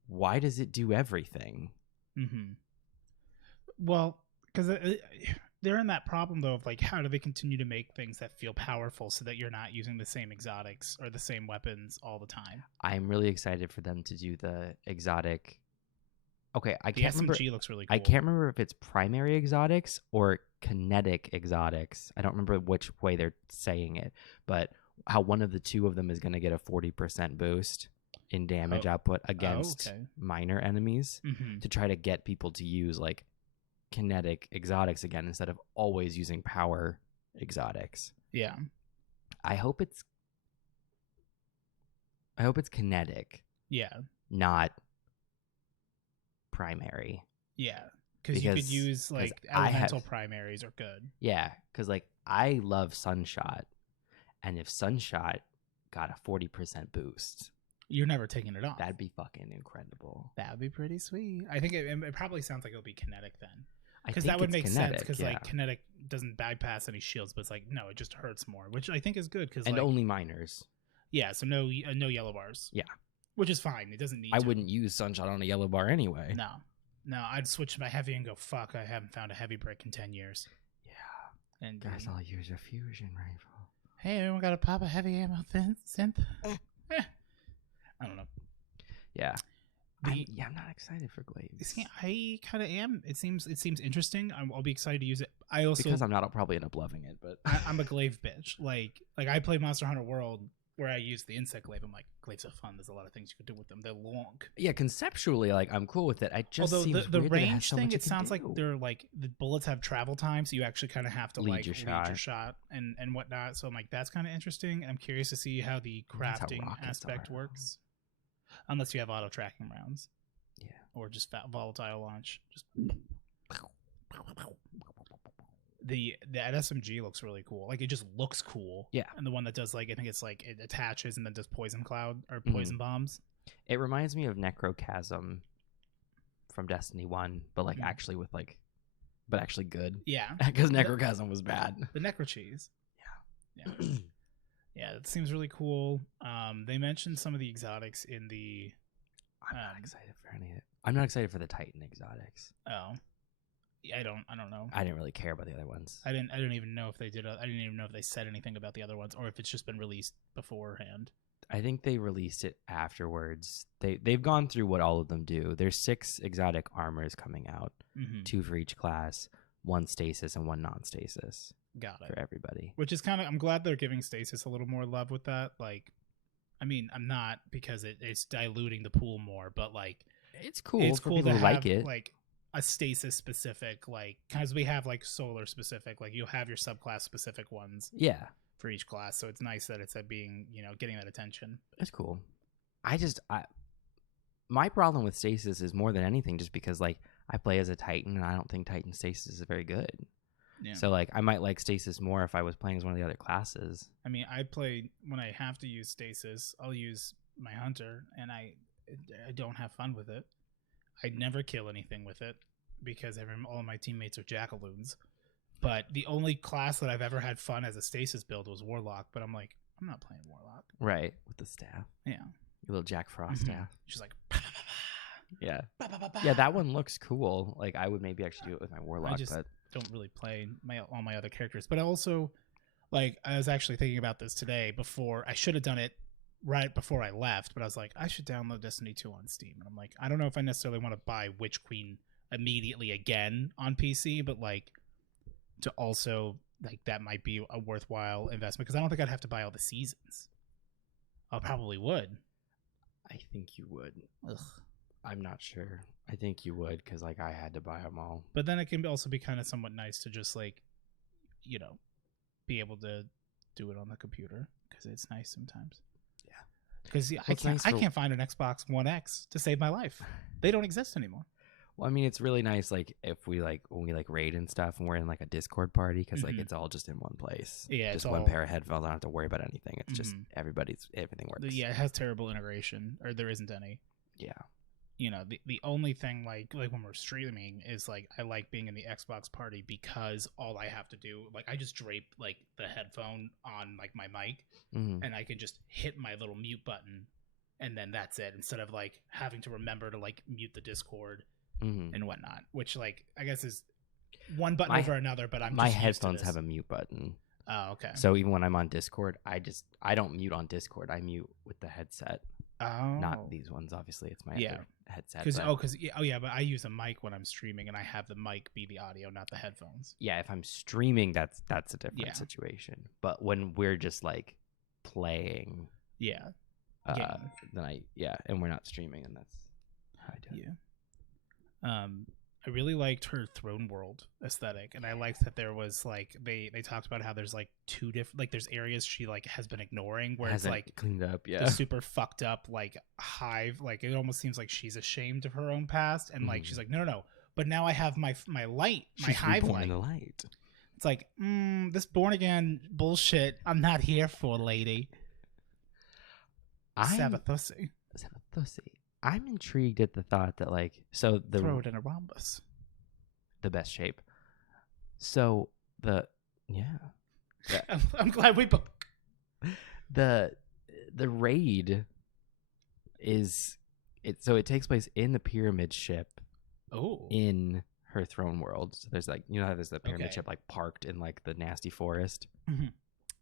why does it do everything? Mm-hmm. Well, because they're in that problem, though, of like, how do they continue to make things that feel powerful so that you're not using the same exotics or the same weapons all the time? I'm really excited for them to do the exotic. Okay, I The can't SMG remember. looks really cool. I can't remember if it's primary exotics or kinetic exotics. I don't remember which way they're saying it, but how one of the two of them is going to get a 40% boost in damage output against minor enemies to try to get people to use like kinetic exotics again instead of always using power exotics. Yeah. I hope it's kinetic. Yeah. Not primary. Yeah, because you could use like elemental primaries are good. Yeah, because like I love Sunshot, and if Sunshot got a 40% boost, you're never taking it off. That'd be fucking incredible. That would be pretty sweet. I think it probably sounds like it'll be kinetic then, because that would make sense. Because like kinetic doesn't bypass any shields, but it's like no, it just hurts more, which I think is good. Because like, only minors. Yeah, so no yellow bars. Yeah. Which is fine. It doesn't need I wouldn't use Sunshot on a yellow bar anyway. No, I'd switch my heavy and go, fuck, I haven't found a heavy brick in 10 years. Yeah. And guys, I'll use a fusion rifle. Hey, anyone got to pop a heavy ammo synth? I don't know. Yeah. I'm not excited for glaives. I kind of am. It seems interesting. I'll be excited to use it. Because I'm not, I'll probably end up loving it, but I'm a glaive bitch. Like I play Monster Hunter World where I use the insect glaive. I'm like, glaives are fun. There's a lot of things you could do with them. They're long. Yeah, conceptually, like I'm cool with it. I just although the range thing, it sounds like they're like the bullets have travel time, so you actually kind of have to lead your shot and whatnot. So I'm like, that's kind of interesting. I'm curious to see how the crafting aspect works. Unless you have auto tracking rounds, or just volatile launch. Just that SMG looks really cool. Like it just looks cool. Yeah. And the one that does like I think it's like it attaches and then does poison cloud or poison bombs. It reminds me of Necrochasm from Destiny 1, but like actually with like, but actually good. Yeah. Because Necrochasm was bad. The Necro cheese. Yeah. Yeah. Yeah, it seems really cool. They mentioned some of the exotics in the. I'm not excited for any of it. I'm not excited for the Titan exotics. Oh, I don't know. I didn't really care about the other ones. I didn't even know if they did. I didn't even know if they said anything about the other ones, or if it's just been released beforehand. I think they released it afterwards. They've gone through what all of them do. There's 6 exotic armors coming out, 2 for each class, 1 stasis and 1 non-stasis. Got it. For everybody. Which is kind of, I'm glad they're giving stasis a little more love with that. Like, I mean, I'm not because it's diluting the pool more, but like, it's cool. It's cool to like it. Like a stasis specific, like, because we have like solar specific, like you'll have your subclass specific ones. Yeah. For each class. So it's nice that it's being, getting that attention. It's cool. My problem with stasis is more than anything just because like I play as a Titan and I don't think Titan stasis is very good. Yeah. So like I might like stasis more if I was playing as one of the other classes. I mean, I play when I have to use stasis, I'll use my hunter, and I don't have fun with it. I never kill anything with it because all of my teammates are jackaloons. But the only class that I've ever had fun as a stasis build was Warlock. But I'm like, I'm not playing Warlock. Right, with the staff. Yeah, your little Jack Frost staff. She's like, yeah, yeah, that one looks cool. Like I would maybe actually do it with my Warlock, but don't really play all my other characters. But also, like, I was actually thinking about this today. Before I should have done it right before I left, but I was like, I should download Destiny 2 on Steam. And I'm like, I don't know if I necessarily want to buy Witch Queen immediately again on PC, but like to also like that might be a worthwhile investment because I don't think I'd have to buy all the seasons. I probably would. I think you would. Ugh. I'm not sure. I think you would because like I had to buy them all. But then it can also be kind of somewhat nice to just like, be able to do it on the computer because it's nice sometimes. Yeah. Because I can't find an Xbox One X to save my life. They don't exist anymore. Well, I mean, it's really nice like if we like when we like raid and stuff and we're in like a Discord party because like it's all just in one place. Yeah, just one pair of headphones. I don't have to worry about anything. It's just everything works. Yeah, it has terrible integration or there isn't any. Yeah. you know, the only thing like when we're streaming is like I like being in the Xbox party because all I have to do, like I just drape like the headphone on like my mic and I can just hit my little mute button and then that's it, instead of like having to remember to like mute the Discord and whatnot, which like I guess is one button over another, but my headphones have a mute button. Oh, okay. So even when I'm on Discord, I don't mute on Discord. I mute with the headset. Oh, not these ones. Obviously, it's my other headset. But I use a mic when I'm streaming, and I have the mic be the audio, not the headphones. Yeah, if I'm streaming, that's a different situation. But when we're just like playing, then and we're not streaming, and that's how I do it. Yeah. I really liked her throne world aesthetic, and I liked that there was like they talked about how there's like two different, like there's areas she like has been ignoring where it's like cleaned up, the super fucked up like hive, like it almost seems like she's ashamed of her own past, and like she's like no, but now I have my light, my hive light. In the light. It's like this born again bullshit. I'm not here for, lady. Savathussy. I'm intrigued at the thought that like throw it in a rhombus, the best shape. So I'm glad we both. The raid is it. So it takes place in the pyramid ship. Oh, in her throne world. So there's like how there's the pyramid ship like parked in like the nasty forest,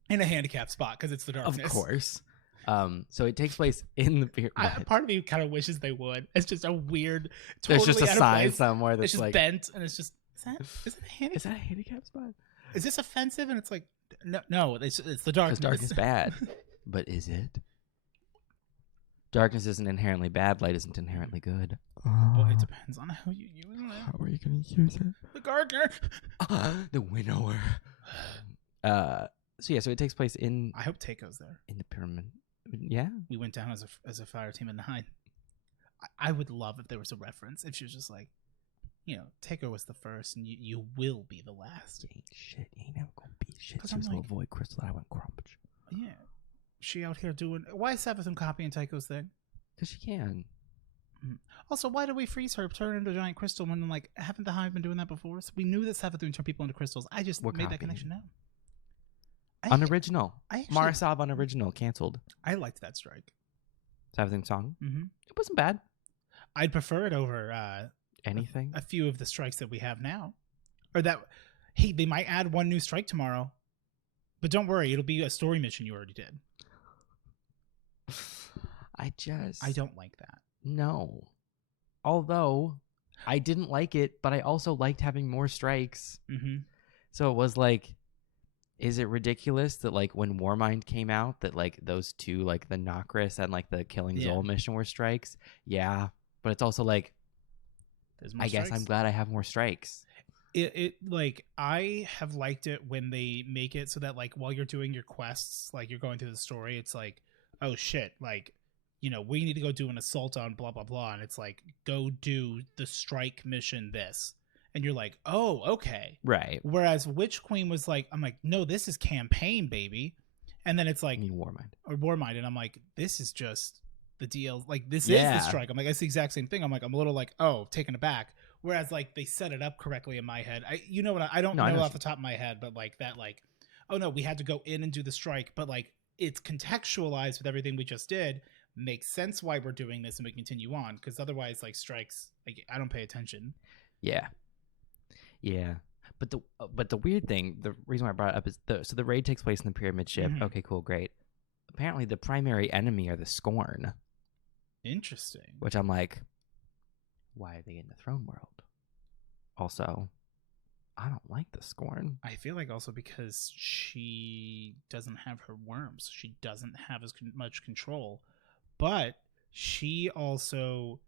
in a handicapped spot because it's the darkness, of course. So it takes place in the pyramid. Part of me kind of wishes they would. It's just a weird. There's just a sign somewhere that's it's just like bent, and it's just is that a handicap spot? Is this offensive? And it's like no, it's the darkness. Darkness bad, but is it? Darkness isn't inherently bad. Light isn't inherently good. Well, it depends on how you use it. How are you going to use it? The gardener, the winnower. So it takes place in. I hope Taco's there in the pyramid. Yeah, we went down as a fire team in 9. I would love if there was a reference. If she was just like, Taco was the first, and you will be the last. You ain't shit. You ain't never gonna be shit. She was a little void crystal that I went crumpled. Yeah, she out here doing. Why is Savathun copying Taco's thing? Because she can. Also, why did we freeze her, turn her into a giant crystal when like haven't the Hive been doing that before? So we knew that Savathun turned people into crystals. I just made that connection now. Unoriginal. Marisov unoriginal canceled. I liked that strike. Savathun song. It wasn't bad. I'd prefer it over anything. A few of the strikes that we have now, or that. Hey, they might add one new strike tomorrow, but don't worry, it'll be a story mission you already did. I don't like that. No. Although I didn't like it, but I also liked having more strikes. So it was like, is it ridiculous that like when Warmind came out that like those two, like the Nokris and like the Killing Zol mission were strikes? Yeah. But it's also like, I guess I'm glad I have more strikes. It like I have liked it when they make it so that like while you're doing your quests, like you're going through the story, it's like, oh shit, like we need to go do an assault on blah blah blah, and it's like, go do the strike mission this, and you're like, oh okay, right. Whereas Witch Queen was like, I'm like, no, this is campaign, baby, and then it's like Warmind, and I'm like, this is just the DL, like this is the strike. I'm like, that's the exact same thing. I'm like, I'm a little like, oh, taken aback. Whereas like they set it up correctly in my head. I don't know off the top of my head, but like that, like, oh no, we had to go in and do the strike, but like it's contextualized with everything we just did. Makes sense why we're doing this, and we continue on, because otherwise, like strikes, like I don't pay attention. Yeah. But the weird thing, the reason why I brought it up is the raid takes place in the pyramid ship. Okay, cool, great. Apparently, the primary enemy are the Scorn. Interesting. Which I'm like, why are they in the throne world? Also, I don't like the Scorn. I feel like also because she doesn't have her worms. She doesn't have as much control. But she also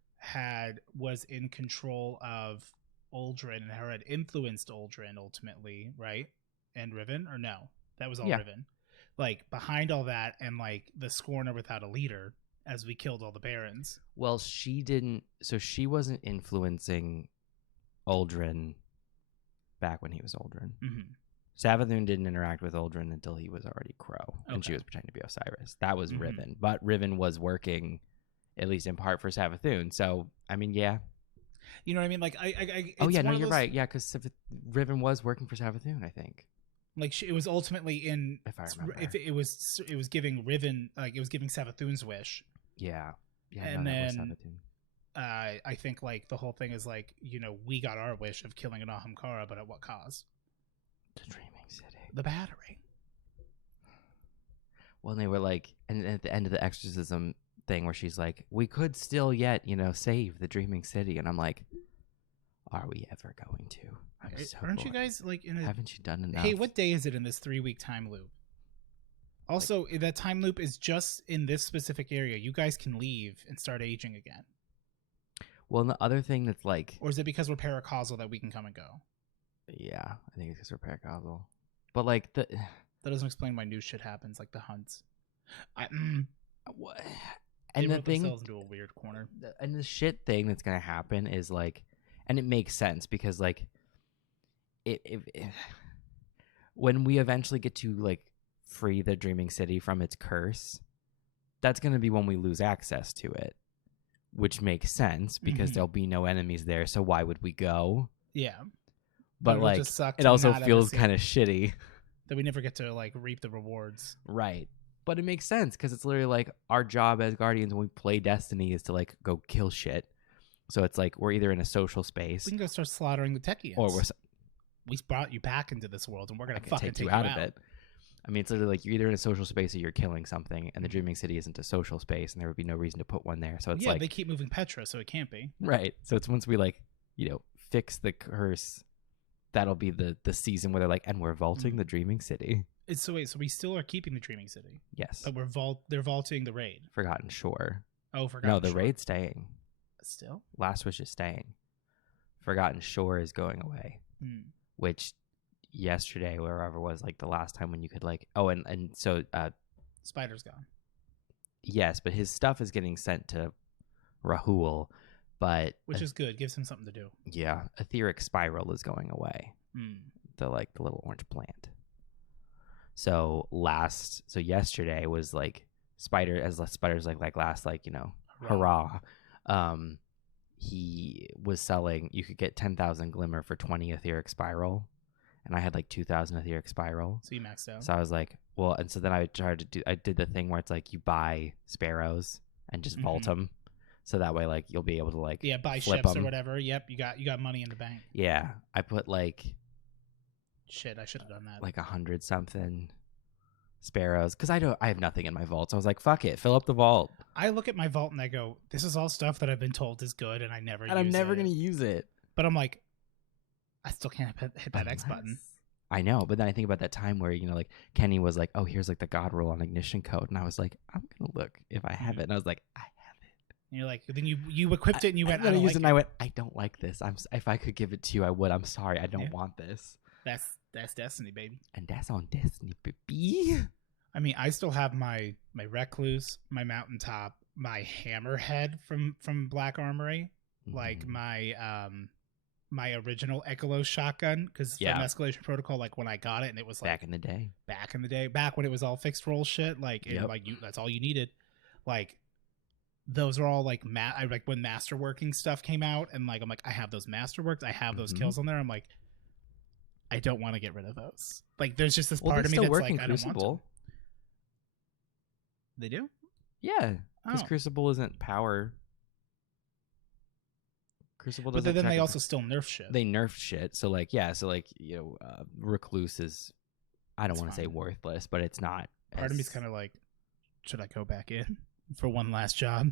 was in control of Uldren, and her had influenced Uldren ultimately, right? And Riven, or no? That was all Riven. Like, behind all that, and like the Scorn are without a leader, as we killed all the Barons. Well, she didn't. So she wasn't influencing Uldren back when he was Uldren. Savathun didn't interact with Uldren until he was already Crow, and she was pretending to be Osiris. That was Riven, but Riven was working at least in part for Savathun. So I mean, yeah. You know what I mean? Like I Oh yeah, no, you're right. Yeah, because Riven was working for Savathun, I think. Like it was ultimately in. If I remember, if it was giving Riven, like it was giving Savathun's wish. Yeah. Yeah. And no, then that was Savathun. I think like the whole thing is like, you know, we got our wish of killing an Ahamkara, but at what cost? The Dreaming City. The battery. Well, and they were like, and at the end of the exorcism thing where she's like, we could still yet, you know, save the Dreaming City. And I'm like, are we ever going to? Aren't you guys like in a... Haven't you done enough? Hey, what day is it in this 3-week time loop? Also, like, that time loop is just in this specific area. You guys can leave and start aging again. Well, and the other thing that's like... Or is it because we're paracausal that we can come and go? Yeah, I think it's because we're paracausal. But like the... That doesn't explain why new shit happens, like the hunts. What? They And the wrote thing... themselves into a weird corner. And the shit thing that's going to happen is like... And it makes sense because like... when we eventually get to like free the Dreaming City from its curse, that's going to be when we lose access to it, which makes sense because there'll be no enemies there. So why would we go? Yeah, but like it also feels kind of shitty that we never get to like reap the rewards. Right, but it makes sense because it's literally like our job as guardians when we play Destiny is to like go kill shit. So it's like we're either in a social space, we can go start slaughtering the techians, or we brought you back into this world and we're gonna fucking take you out of it. I mean, it's literally like you're either in a social space or you're killing something, and the Dreaming City isn't a social space, and there would be no reason to put one there. So it's like they keep moving Petra, so it can't be. Right. So it's once we like, you know, fix the curse, that'll be the season where they're like, and we're vaulting the Dreaming City. So wait, so we still are keeping the Dreaming City? Yes. But they're vaulting the raid. Forgotten Shore. Oh, Forgotten Shore. No, the raid's staying. Still? Last Wish is staying. Forgotten Shore is going away. Which yesterday, wherever was like the last time when you could like and so Spider's gone. Yes, but his stuff is getting sent to Hewll, but which is good, gives him something to do. Yeah, Etheric Spiral is going away. The little orange plant. So yesterday was like Spider's like last like, you know, hurrah. He was selling, you could get 10,000 glimmer for 20 Etheric Spiral, and I had like 2,000 Etheric Spiral. So you maxed out. So I was like, well, and so then I did the thing where it's like you buy sparrows and just vault them, so that way like you'll be able to like buy flip ships them. Or whatever. Yep, you got money in the bank. Yeah, I put like shit. I should have done that. Like 100 something sparrows because I have nothing in my vault, so I was like, fuck it, fill up the vault. I look at my vault and I go, this is all stuff that I've been told is good, and I'm never gonna use it. But I'm like, I still can't hit that X button. I know, but then I think about that time where, you know, like Kenny was like, oh, here's like the God roll on ignition code, and I was like, I'm gonna look if I have it, and I was like, I have it. And you're like, then you equipped it and you went, I don't use it, and I went, I don't like this. If I could give it to you, I would. I'm sorry, I don't want this. That's Destiny, baby. And that's on Destiny, baby. I mean, I still have my Recluse, my Mountaintop, my Hammerhead from Black Armory, like my my original Echolot shotgun, because from Escalation Protocol, like when I got it and it was like back in the day, back when it was all fixed roll shit, like that's all you needed. Like those are all like I like when masterworking stuff came out, and like I'm like, I have those masterworks, I have those kills on there. I'm like, I don't want to get rid of those. Like there's just this part of me that's like, I don't want to. They do? Yeah, because Crucible isn't power. Crucible doesn't. But then they also still nerf shit. They nerfed shit. So like, you know, Recluse is, I don't want to say worthless, but it's not. Part of me's kind of like, should I go back in for one last job?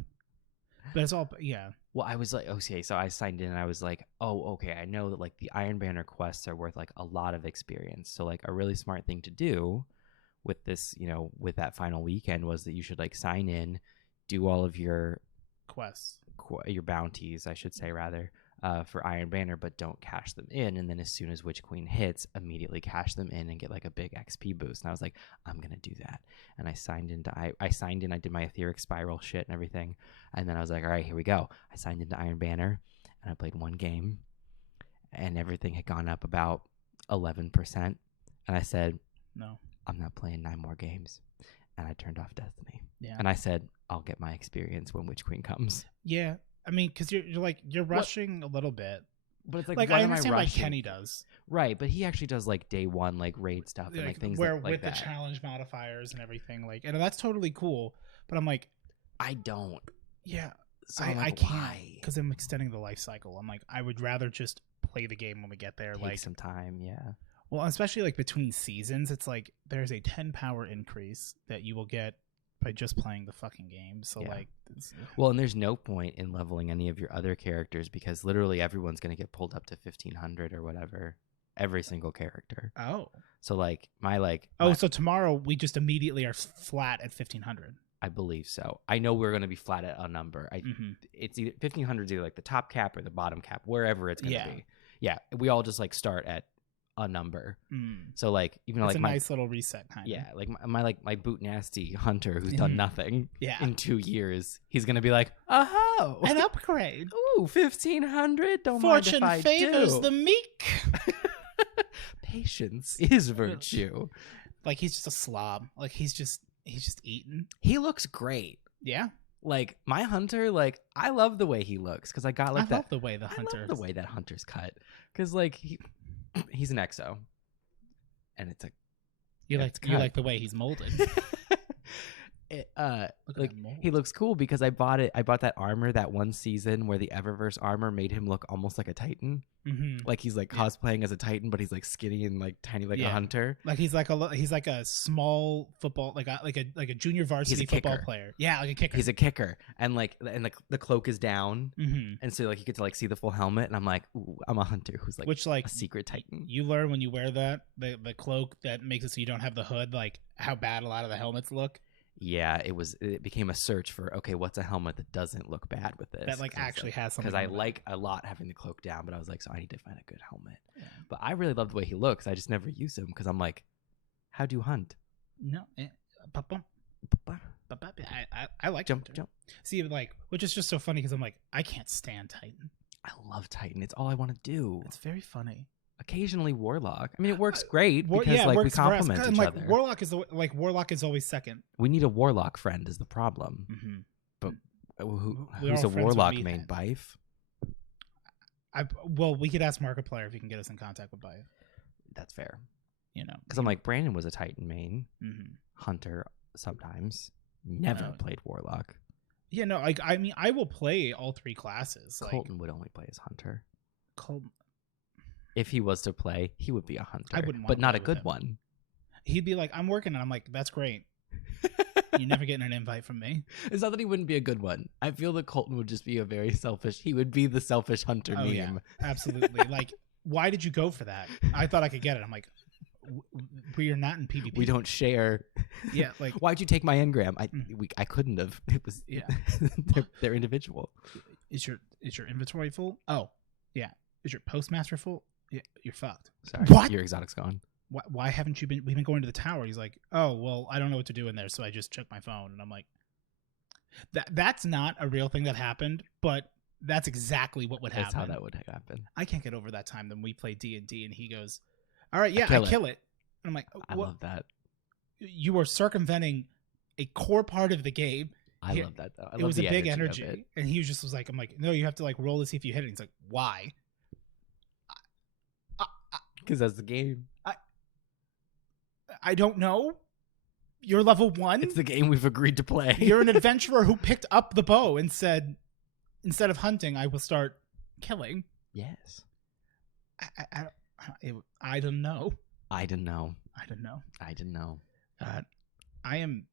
But it's all, yeah. Well, I was like, okay, so I signed in and I was like, oh, okay, I know that like the Iron Banner quests are worth like a lot of experience. So like a really smart thing to do with this, you know, with that final weekend was that you should like sign in, do all of your quests, your bounties, I should say rather, for Iron Banner, but don't cash them in. And then as soon as Witch Queen hits, immediately cash them in and get like a big XP boost. And I was like, I'm gonna do that. And I signed into I signed in. I did my Etheric Spiral shit and everything. And then I was like, all right, here we go. I signed into Iron Banner and I played one game, and everything had gone up about 11%. And I said, no, I'm not playing 9 more games. and I turned off Destiny. Yeah. And I said, I'll get my experience when Witch Queen comes. Yeah. I mean, because you're rushing a little bit. But it's like I understand why Kenny does. Right, but he actually does like day one, like raid stuff and like things where like with that. the challenge modifiers and everything, like, and that's totally cool. But I'm like, I don't. Yeah, so I can't because I'm extending the life cycle. I'm like, I would rather just play the game when we get there. Take some time, yeah. Well, especially like between seasons, it's like there's a 10 power increase that you will get by just playing the fucking game. So like, well, and there's no point in leveling any of your other characters because literally everyone's gonna get pulled up to 1500 or whatever. Every single character. Oh. So like so tomorrow we just immediately are flat at 1500. I believe so. I know we're gonna be flat at a number. It's either 1500 is either like the top cap or the bottom cap, wherever it's gonna be. Yeah, we all just like start at a number. So like even it's like a nice little reset kind of. Yeah, like my boot nasty hunter who's done nothing in 2 years, he's gonna be like, oh, an upgrade. Ooh, 1500. Don't Fortune mind if favors I do. the meek. Patience is virtue. Like he's just a slob. Like he's just eating. He looks great. Yeah. Like my hunter, like I love the way he looks because I got like I love the way the hunter. I love the way that hunter's cut because like he's an exo, and it's a you like the way he's molded. Like he looks cool because I bought that armor that one season where the Eververse armor made him look almost like a Titan. Like he's like cosplaying as a Titan, but he's like skinny and like tiny like a hunter. Like he's like a small football like a junior varsity football player. Yeah, like a kicker. He's a kicker, and the cloak is down, and so like you get to like see the full helmet, and I'm like, ooh, I'm a hunter who's like a secret Titan. You learn when you wear that the cloak that makes it so you don't have the hood, like how bad a lot of the helmets look. Yeah, it became a search for, okay, what's a helmet that doesn't look bad with this? That like actually has something. Because I like a lot having the cloak down, but I was like, so I need to find a good helmet. Yeah. But I really love the way he looks. I just never use him because I'm like, how do you hunt? No. I like jump. See, like, which is just so funny because I'm like, I can't stand Titan. I love Titan. It's all I want to do. It's very funny. Occasionally Warlock. I mean, it works great because like we complement each other. Warlock is always second. We need a Warlock friend is the problem. But who's a Warlock main? Bife? Well, we could ask Markiplier if he can get us in contact with Bife. That's fair. You know, because I'm like, Brandon was a Titan main, Hunter sometimes, never played Warlock. Yeah, no, I mean, I will play all three classes. Colton would only play as Hunter. Colton. If he was to play, he would be a hunter, I wouldn't want but to not a play good with him. one. He'd be like, I'm working, and I'm like, that's great. You're never getting an invite from me. It's not that he wouldn't be a good one. I feel that Colton would just be a very selfish. He would be the selfish hunter meme. Yeah, absolutely. Like, why did you go for that? I thought I could get it. I'm like, we are not in PvP. We don't share. Yeah, like why'd you take my engram? I couldn't have. It was they're individual. Is your inventory full? Oh, yeah. Is your postmaster full? Yeah, you're fucked. Sorry, what? Your exotic's gone. Why haven't you been? We've been going to the tower. He's like, oh well, I don't know what to do in there, so I just checked my phone, and I'm like, that's not a real thing that happened, but that's exactly what would happen. That's how that would happen. I can't get over that time. Then we play D&D, and he goes, all right, yeah, I kill it. And I'm like, I love that. You are circumventing a core part of the game. I love that though. It was a big energy, and he just was like, I'm like, no, you have to like roll to see if you hit it. He's like, why? Because that's the game. I don't know. You're level 1. It's the game we've agreed to play. You're an adventurer who picked up the bow and said, instead of hunting, I will start killing. Yes. I don't know. I don't know. I am.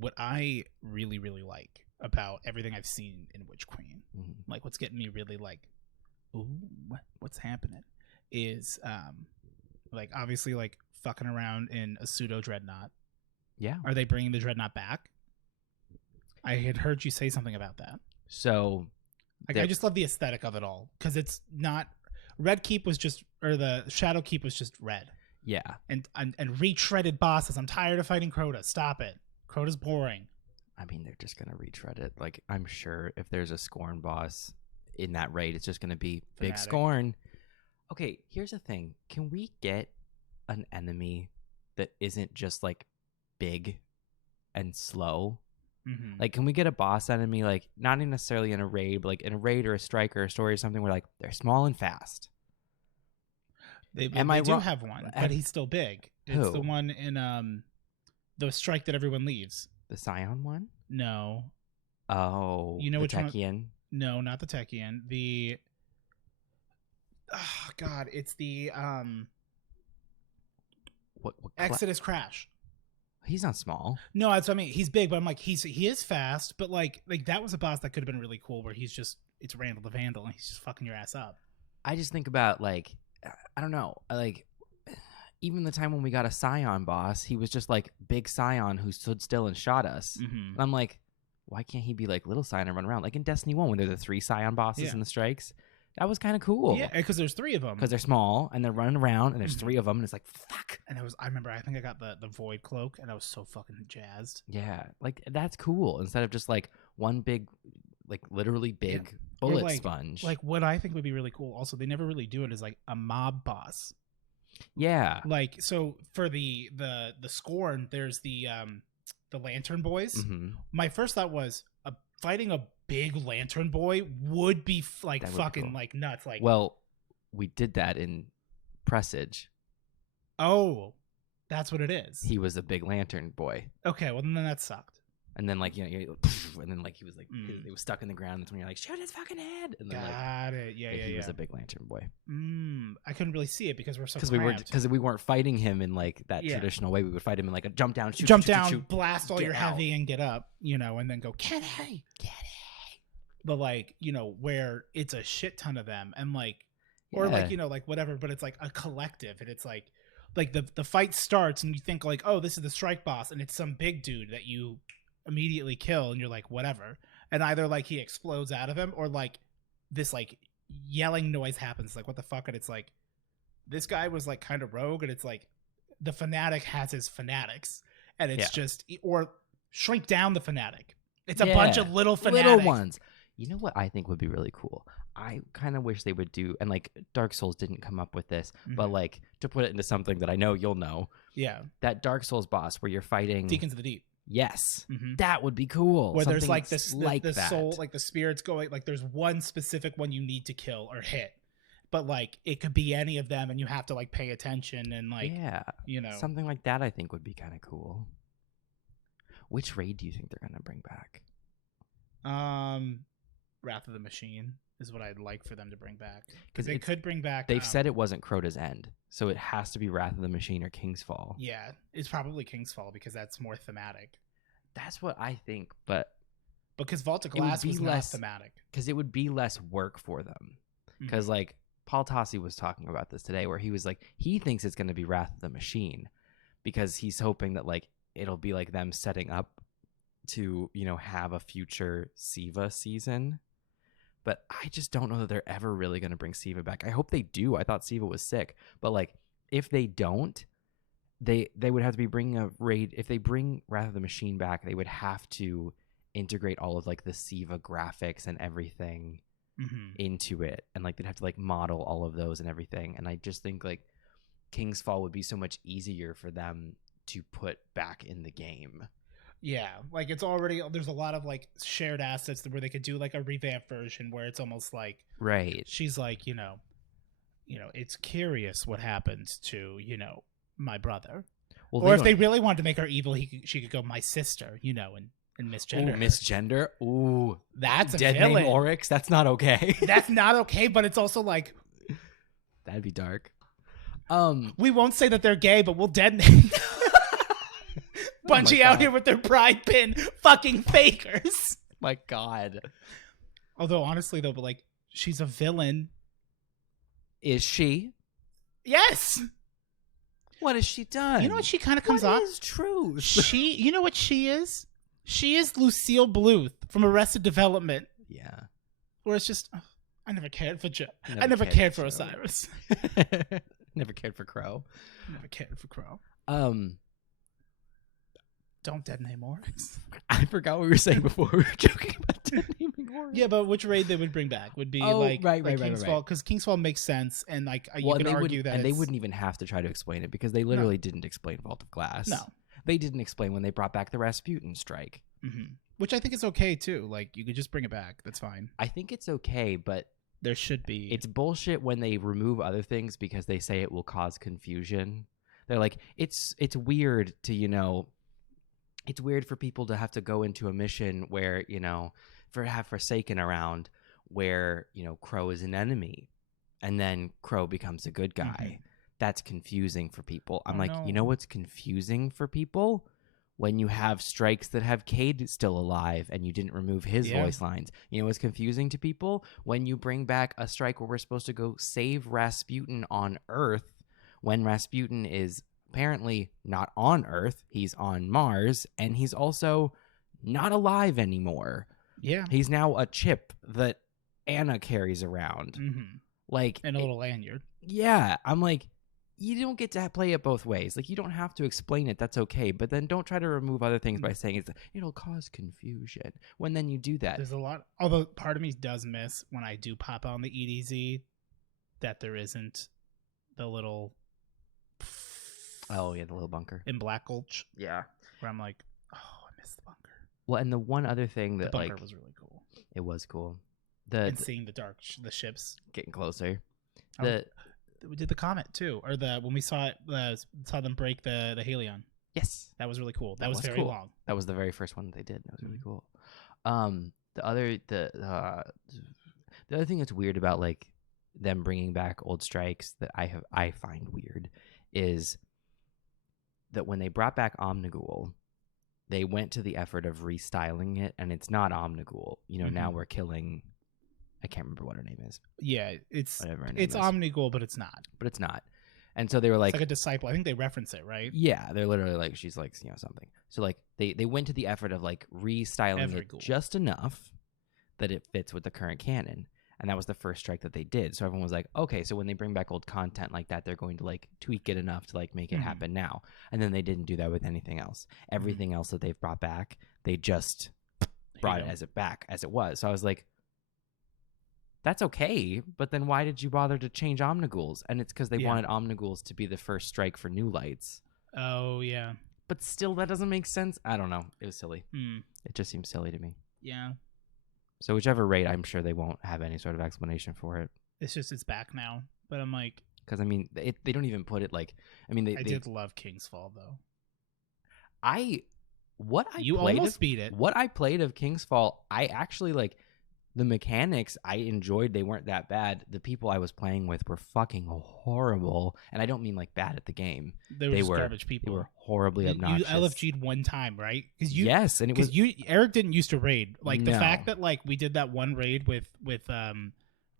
What I really, really like about everything I've seen in Witch Queen, like what's getting me really like, ooh, what's happening, is like obviously like fucking around in a pseudo dreadnought. Yeah. Are they bringing the dreadnought back? I had heard you say something about that. So, like, I just love the aesthetic of it all because it's not Red Keep was just, or the Shadow Keep was just red. Yeah. And retreaded bosses. I'm tired of fighting Crota. Stop it. Crota's boring. I mean, they're just gonna retread it. Like, I'm sure if there's a Scorn boss in that raid, it's just gonna be big Scorn. Okay, here's the thing. Can we get an enemy that isn't just like big and slow. Like, can we get a boss enemy, like, not even necessarily in a raid, but like in a raid or a strike or a story or something where like they're small and fast? They do have one, but he's still big. It's the one in the strike that everyone leaves. The Scion one? No. Oh, you know the which Techian? One? No, not the Techian. The God, it's the what Exodus Crash. He's not small. No, that's what I mean. He's big, but I'm like, he is fast, but like that was a boss that could have been really cool where it's Randall the Vandal and he's just fucking your ass up. I just think about, like, I don't know, like, even the time when we got a Scion boss, he was just like big Scion who stood still and shot us. And I'm like, why can't he be like little Scion and run around? Like in Destiny 1 when there's the 3 Scion bosses in the strikes. That was kind of cool. Yeah, because there's 3 of them. Because they're small and they're running around and there's 3 of them and it's like, fuck. And I think I got the Void Cloak and I was so fucking jazzed. Yeah, like that's cool. Instead of just like one big, like literally big bullet sponge. Like what I think would be really cool, also, they never really do it, is like a mob boss. Yeah. Like, so for the Scorn, there's the Lantern Boys. My first thought was fighting a big Lantern Boy would be fucking cool. Like nuts. Like, well, we did that in Presage. Oh, that's what it is. He was a big Lantern Boy. Okay, well then that sucked. And then, like, you know, and then, like, he was like, he was stuck in the ground. That's when you're like, shoot his fucking head. And then, got it. Yeah, he was a big Lantern Boy. I couldn't really see it because we're so cramped. Because we weren't fighting him in like that traditional way. We would fight him in like a jump down, shoot, shoot, blast all your heavy and get up, you know, and then go Kenny. But like, you know, where it's a shit ton of them, and like, or like, you know, like whatever. But it's like a collective, and it's like the fight starts, and you think like, oh, this is the strike boss, and it's some big dude that you immediately kill, and you're like, whatever. And either like he explodes out of him, or like this like yelling noise happens, like what the fuck. And it's like this guy was like kind of rogue, and it's like the fanatic has his fanatics, and it's just, or shrink down the fanatic, it's a bunch of little ones. You know what I think would be really cool? I kind of wish they would do, and like Dark Souls didn't come up with this, but like to put it into something that I know you'll know, that Dark Souls boss where you're fighting Deacons of the Deep. Yes, that would be cool. Where there's like this, the soul, like the spirits going, like there's one specific one you need to kill or hit, but like it could be any of them, and you have to like pay attention and like, you know, something like that. I think would be kind of cool. Which raid do you think they're gonna bring back? Wrath of the Machine is what I'd like for them to bring back, because they could bring back. They've said it wasn't Crota's End, so it has to be Wrath of the Machine or King's Fall. Yeah, it's probably King's Fall because that's more thematic. That's what I think, but because Vault of Glass was not thematic, because it would be less work for them. Because like Paul Tossi was talking about this today, where he was like, he thinks it's going to be Wrath of the Machine because he's hoping that like it'll be like them setting up to, you know, have a future Siva season. But I just don't know that they're ever really going to bring Siva back. I hope they do. I thought Siva was sick. But, like, if they don't, they would have to be bringing a raid. If they bring Wrath of the Machine back, they would have to integrate all of, like, the Siva graphics and everything into it. And, like, they'd have to, like, model all of those and everything. And I just think, like, King's Fall would be so much easier for them to put back in the game. Yeah, like it's already, there's a lot of like shared assets where they could do like a revamped version where it's almost like, she's like, you know, it's curious what happens to, you know, my brother. Well, or if they really wanted to make her evil, she could go my sister, you know, and misgender. Ooh, misgender. Ooh, that's a dead villain. Name Oryx. That's not okay. That's not okay, but it's also like that'd be dark. We won't say that they're gay, but we'll dead name. Bungie out here with their pride pin, fucking fakers. My God. Although honestly though, but like she's a villain. Is she? Yes. What has she done? You know what she kind of comes off? What is truth? You know what she is? She is Lucille Bluth from Arrested Development. Yeah. Where it's just, I never cared for Joe. I never cared for Osiris. Never cared for Crow. Never cared for Crow. Don't dead name Oryx. I forgot what we were saying before. We were joking about dead naming Oryx. Yeah, but which raid they would bring back would be King's Fall, because King's Fall makes sense, and like you can argue that, and they wouldn't even have to try to explain it because they literally didn't explain Vault of Glass. No, they didn't explain when they brought back the Rasputin strike. Mm-hmm. Which I think is okay, too. Like, you could just bring it back. That's fine. I think it's okay, but... There should be. It's bullshit when they remove other things because they say it will cause confusion. They're like, it's weird to, you know... It's weird for people to have to go into a mission where, you know, have Forsaken around where, you know, Crow is an enemy. And then Crow becomes a good guy. Mm-hmm. That's confusing for people. I'm like, you know what's confusing for people? When you have strikes that have Cade still alive and you didn't remove his voice lines. You know what's confusing to people? When you bring back a strike where we're supposed to go save Rasputin on Earth, when Rasputin is apparently not on Earth, he's on Mars, and he's also not alive anymore. Yeah. He's now a chip that Anna carries around. Mm-hmm. Like, and a little lanyard. Yeah. I'm like, you don't get to play it both ways. Like, you don't have to explain it. That's okay. But then don't try to remove other things by saying it'll cause confusion. When then you do that. There's a lot. Although part of me does miss when I do pop on the EDZ that there isn't the little. Oh, yeah, the little bunker. In Black Gulch. Yeah. Where I'm like, oh, I missed the bunker. Well, and the one other thing that, the bunker was really cool. It was cool. And seeing the ships. Getting closer. We did the comet too, or when we saw them break the Helion. Yes, that was really cool. That was very cool. long. That was the very first one that they did. That was really cool. The other thing that's weird about like them bringing back old strikes that I find weird is that when they brought back Omnigul, they went to the effort of restyling it, and it's not Omnigul. You know, now we're killing. I can't remember what her name is. Yeah, it's is. Omnigul, but it's not. And so they were like... It's like a disciple. I think they reference it, right? Yeah, they're literally like, she's like, you know, something. So like they went to the effort of like restyling it just enough that it fits with the current canon. And that was the first strike that they did. So everyone was like, okay, so when they bring back old content like that, they're going to like tweak it enough to like make it happen now. And then they didn't do that with anything else. Everything else that they've brought back, they just brought it back as it was. So I was like, that's okay, but then why did you bother to change Omniguls? And it's because they wanted Omniguls to be the first strike for New Lights. Oh, yeah. But still, that doesn't make sense. I don't know. It was silly. It just seems silly to me. Yeah. So whichever rate, I'm sure they won't have any sort of explanation for it. It's just it's back now. But I'm like... Because, I mean, they don't even put it like... I mean, I did love King's Fall, though. You almost beat it. What I played of King's Fall, I actually, like... The mechanics I enjoyed, they weren't that bad. The people I was playing with were fucking horrible. And I don't mean like bad at the game. They were garbage people. They were horribly obnoxious. You LFG'd one time, right? Yes, and it was... Eric didn't used to raid. Like the fact that like we did that one raid with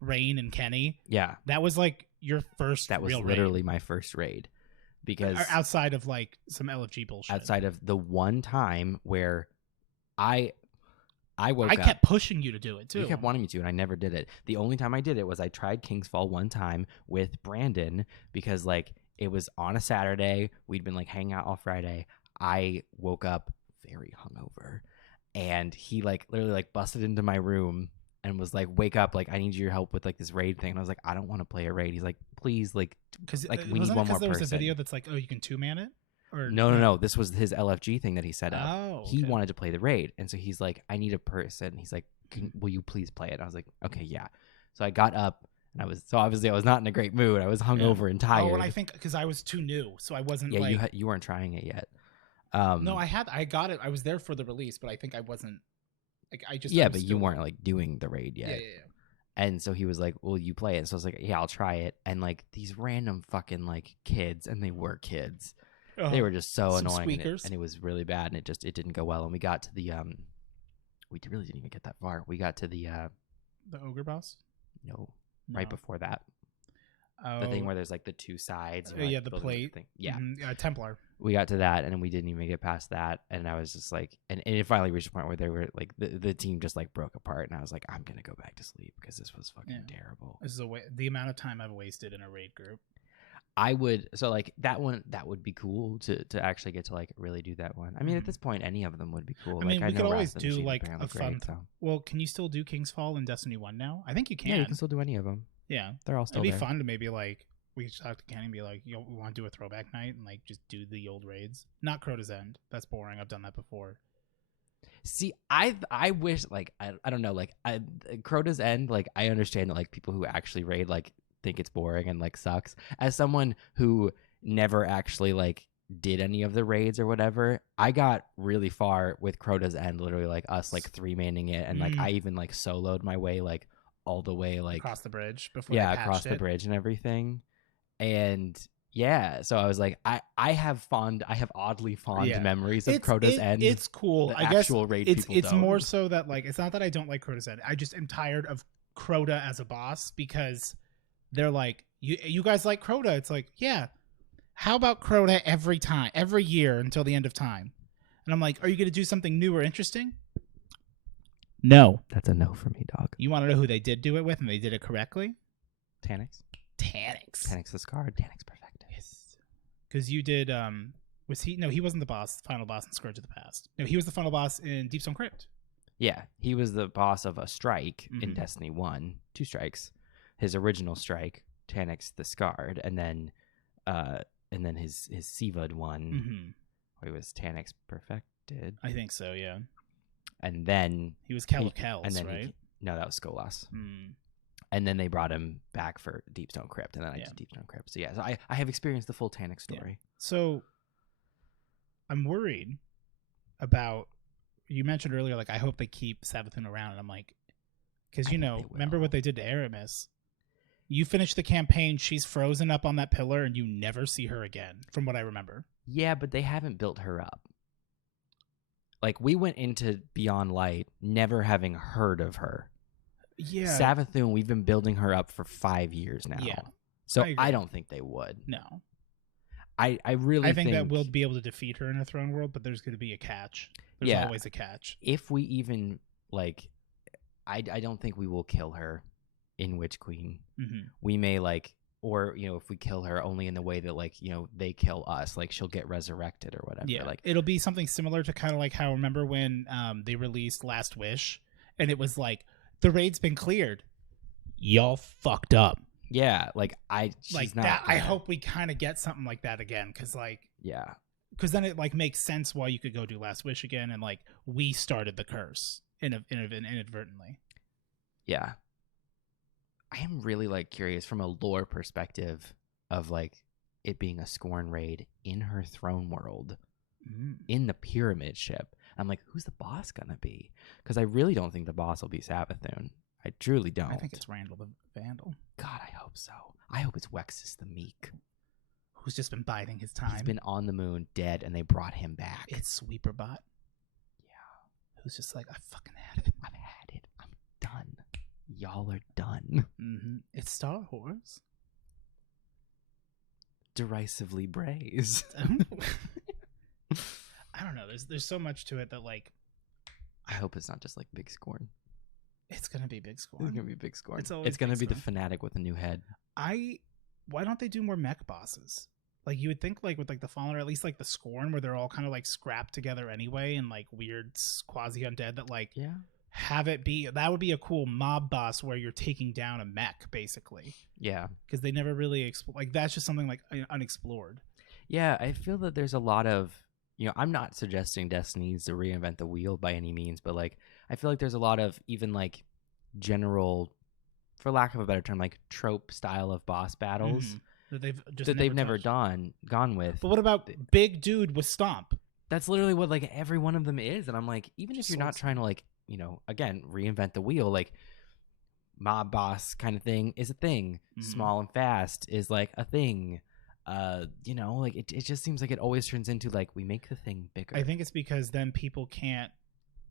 Rain and Kenny. Yeah. That was like your first That was real literally raid. My first raid. Because outside of like some LFG bullshit. Outside of the one time where I woke up. I kept pushing you to do it, too. You kept wanting me to, and I never did it. The only time I did it was I tried King's Fall one time with Brandon because, like, it was on a Saturday. We'd been, like, hanging out all Friday. I woke up very hungover, and he, like, literally, like, busted into my room and was like, wake up, like, I need your help with, like, this raid thing. And I was like, I don't want to play a raid. He's like, please, like, we need one more person. There was a video that's like, oh, you can two-man it? Or No. This was his LFG thing that he set up. Oh, okay. He wanted to play the raid, and so he's like, "I need a person." He's like, "Will you please play it?" And I was like, "Okay, yeah." So I got up, and obviously I was not in a great mood. I was hungover and tired. Oh, and I think because I was too new, so I wasn't. Yeah, like... you weren't trying it yet. No, I got it. I was there for the release, but I think I wasn't. Like but you weren't like doing the raid yet. Yeah. And so he was like, "Will you play it?" So I was like, "Yeah, I'll try it." And like these random fucking like kids, and they were kids. They were just so annoying, and it was really bad, and it didn't go well. And we got to the we really didn't even get that far. We got to the ogre boss. No, right before that. The thing where there's like the two sides. Yeah, the plate thing. Yeah, Templar. We got to that, and we didn't even get past that. And I was just like, and it finally reached a point where they were like, the team just like broke apart, and I was like, I'm gonna go back to sleep because this was fucking terrible. This is the amount of time I've wasted in a raid group. I would like that would be cool to actually get to like really do that one. I mean, at this point, any of them would be cool. I mean, like, we could always do like a fun. Well, can you still do King's Fall in Destiny 1 now? I think you can. Yeah, you can still do any of them. Yeah, they're all still. It'd be fun to maybe like we should talk to Kenny and be like, we want to do a throwback night and like just do the old raids. Not Crota's End. That's boring. I've done that before. See, I wish like I don't know, like Crota's End, like I understand that like people who actually raid like think it's boring and like sucks. As someone who never actually like did any of the raids or whatever, I got really far with Crota's End, literally like us like 3-manning it, and like I even like soloed my way like all the way like across the bridge before they patched across the bridge and everything. And yeah, so I was like, I have oddly fond memories of Crota's End. It's cool. The I guess actual raid it's more so that like it's not that I don't like Crota's End. I just am tired of Crota as a boss because they're like, you guys like Crota? It's like, yeah. How about Crota every year until the end of time? And I'm like, are you going to do something new or interesting? No. That's a no for me, dog. You want to know who they did do it with and they did it correctly? Taniks the Scarred. Taniks perfected. Yes. Because you did, was he? No, he wasn't the final boss in Scourge of the Past. No, he was the final boss in Deepstone Crypt. Yeah, he was the boss of a strike in Destiny 1. 2 strikes. His original strike, Taniks the Scarred, and then his Sivad one, where he was Taniks perfected. I think so, yeah. And then he was Kel of Kells, right? No, that was Skolas. And then they brought him back for Deepstone Crypt, and then I did Deepstone Crypt. So yeah, so I have experienced the full Taniks story. Yeah. So I'm worried about, you mentioned earlier, like I hope they keep Savathun around, and I'm like, because remember what they did to Aramis? You finish the campaign, she's frozen up on that pillar, and you never see her again, from what I remember. Yeah, but they haven't built her up. Like, we went into Beyond Light never having heard of her. Yeah. Savathun, we've been building her up for 5 years now. Yeah. So I don't think they would. No. I really think that we'll be able to defeat her in a throne world, but there's going to be a catch. There's always a catch. If we even, like, I don't think we will kill her in Witch Queen. We may, like, or, if we kill her only in the way that, like, they kill us, like, she'll get resurrected or whatever. Yeah. Like, it'll be something similar to kind of like how, remember when they released Last Wish, and it was like, the raid's been cleared. Y'all fucked up. Yeah, like she's not that. I hope we kind of get something like that again, because because then it like makes sense why you could go do Last Wish again, and like we started the curse inadvertently. Yeah, I am really like curious from a lore perspective of like it being a Scorn raid in her throne world, in the pyramid ship. I'm like, who's the boss gonna be? Because I really don't think the boss will be Savathun. I truly don't. I think it's Randall the Vandal. God, I hope so. I hope it's Wexus the Meek, who's just been biding his time. He's been on the moon, dead, and they brought him back. It's Sweeperbot. Yeah. Who's just like, I fucking had it. I've had it. I'm done. Y'all are done. It's Star Wars. Derisively braised. I don't know. There's so much to it that like. I hope it's not just like Big Scorn. It's gonna be Big Scorn. It's gonna be Big Scorn. It's gonna be the fanatic with a new head. Why don't they do more mech bosses? Like you would think, like with like the Fallen, or at least like the Scorn, where they're all kind of like scrapped together anyway, and like weird quasi undead. That like have it be, that would be a cool mob boss where you're taking down a mech basically. Yeah, because they never really like that's just something like unexplored. Yeah, I feel that there's a lot of. I'm not suggesting Destiny needs to reinvent the wheel by any means, but like I feel like there's a lot of even like general, for lack of a better term, like trope style of boss battles that they've never gone with. But what about big dude with stomp? That's literally what like every one of them is, and I'm like, even if you're not trying to like again reinvent the wheel, like mob boss kind of thing is a thing. Small and fast is like a thing. Like it just seems like it always turns into like we make the thing bigger. I think it's because then people can't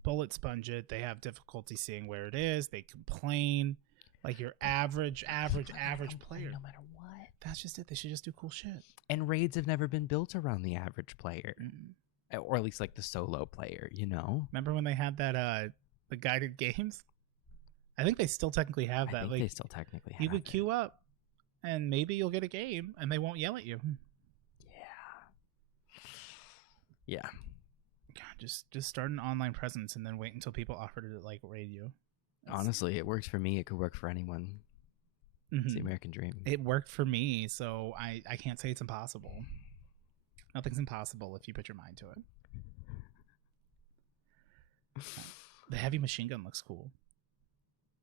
bullet sponge it. They have difficulty seeing where it is. They complain. Like your average player. No matter what. That's just it. They should just do cool shit. And raids have never been built around the average player. Or at least like the solo player, Remember when they had that the guided games? I think they still technically have that. They still technically have you could queue up. And maybe you'll get a game, and they won't yell at you. Yeah. God, just start an online presence, and then wait until people offer to like raid you. Honestly, it works for me. It could work for anyone. It's the American dream. It worked for me, so I can't say it's impossible. Nothing's impossible if you put your mind to it. The heavy machine gun looks cool.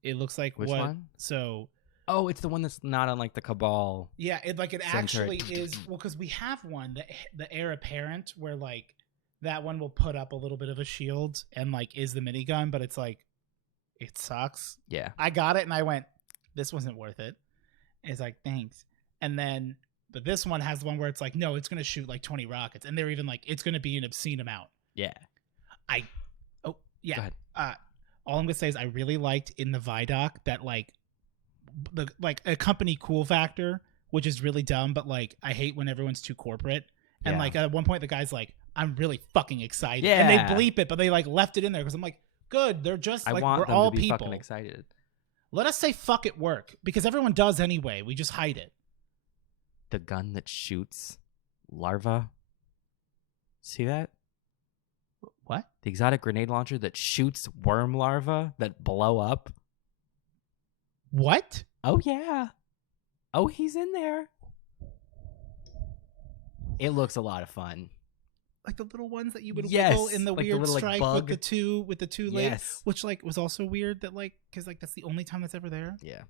It looks like Which one? So. Oh, it's the one that's not on like the Cabal. Yeah, it center. Actually is. Well, because we have one, the heir apparent, where like that one will put up a little bit of a shield and like is the minigun, but it's like it sucks. Yeah, I got it and I went, this wasn't worth it. And it's like thanks, and then but this one has one where it's like no, it's gonna shoot like 20 rockets, and they're even like it's gonna be an obscene amount. Yeah, yeah. All I'm gonna say is I really liked in the Vidoc that like a company cool factor, which is really dumb, but like I hate when everyone's too corporate. And like at one point the guy's like, I'm really fucking excited. Yeah. And they bleep it, but they like left it in there because I'm like, good, they're just like we're all to be people. Fucking excited. Let us say fuck it work, because everyone does anyway. We just hide it. The gun that shoots larva. See that? What? The exotic grenade launcher that shoots worm larvae that blow up. What? Oh, yeah. Oh, he's in there. It looks a lot of fun. Like the little ones that you would wiggle in the like weird the little, strike like, with the two yes. ladies, which like was also weird that like because like that's the only time that's ever there. Yeah.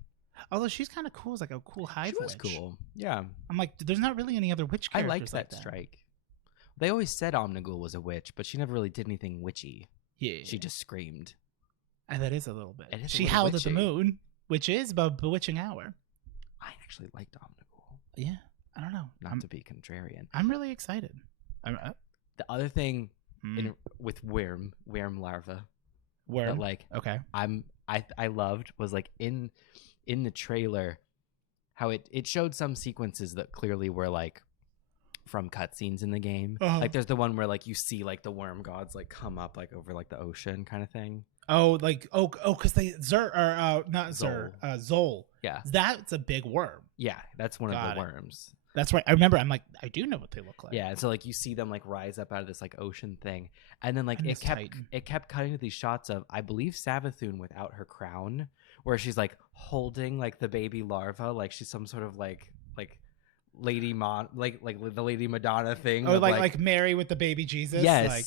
Although she's kind of cool, as like a cool hive witch. She was cool. Yeah. I'm like, there's not really any other witch characters I liked like that strike. They always said Omnigul was a witch, but she never really did anything witchy. Yeah. She just screamed. And that is a little bit. She howled witchy. at the moon, which is a bewitching hour. I actually liked Omnigul. Yeah. I don't know. Not to be contrarian. I'm really excited. The other thing with worm larva, that like okay, I loved was like in the trailer how it showed some sequences that clearly were like from cutscenes in the game. Like there's the one where like you see like the worm gods like come up like over like the ocean kind of thing. Oh, like because they Zol. Yeah, that's a big worm. Yeah, that's one of the worms. That's right. I remember. I'm like, I do know what they look like. Yeah, and so like you see them like rise up out of this like ocean thing, and then like it kept cutting to these shots of I believe Savathun without her crown, where she's like holding like the baby larva, like she's some sort of like lady like the Lady Madonna thing. Oh, like Mary with the baby Jesus. Yes. Like,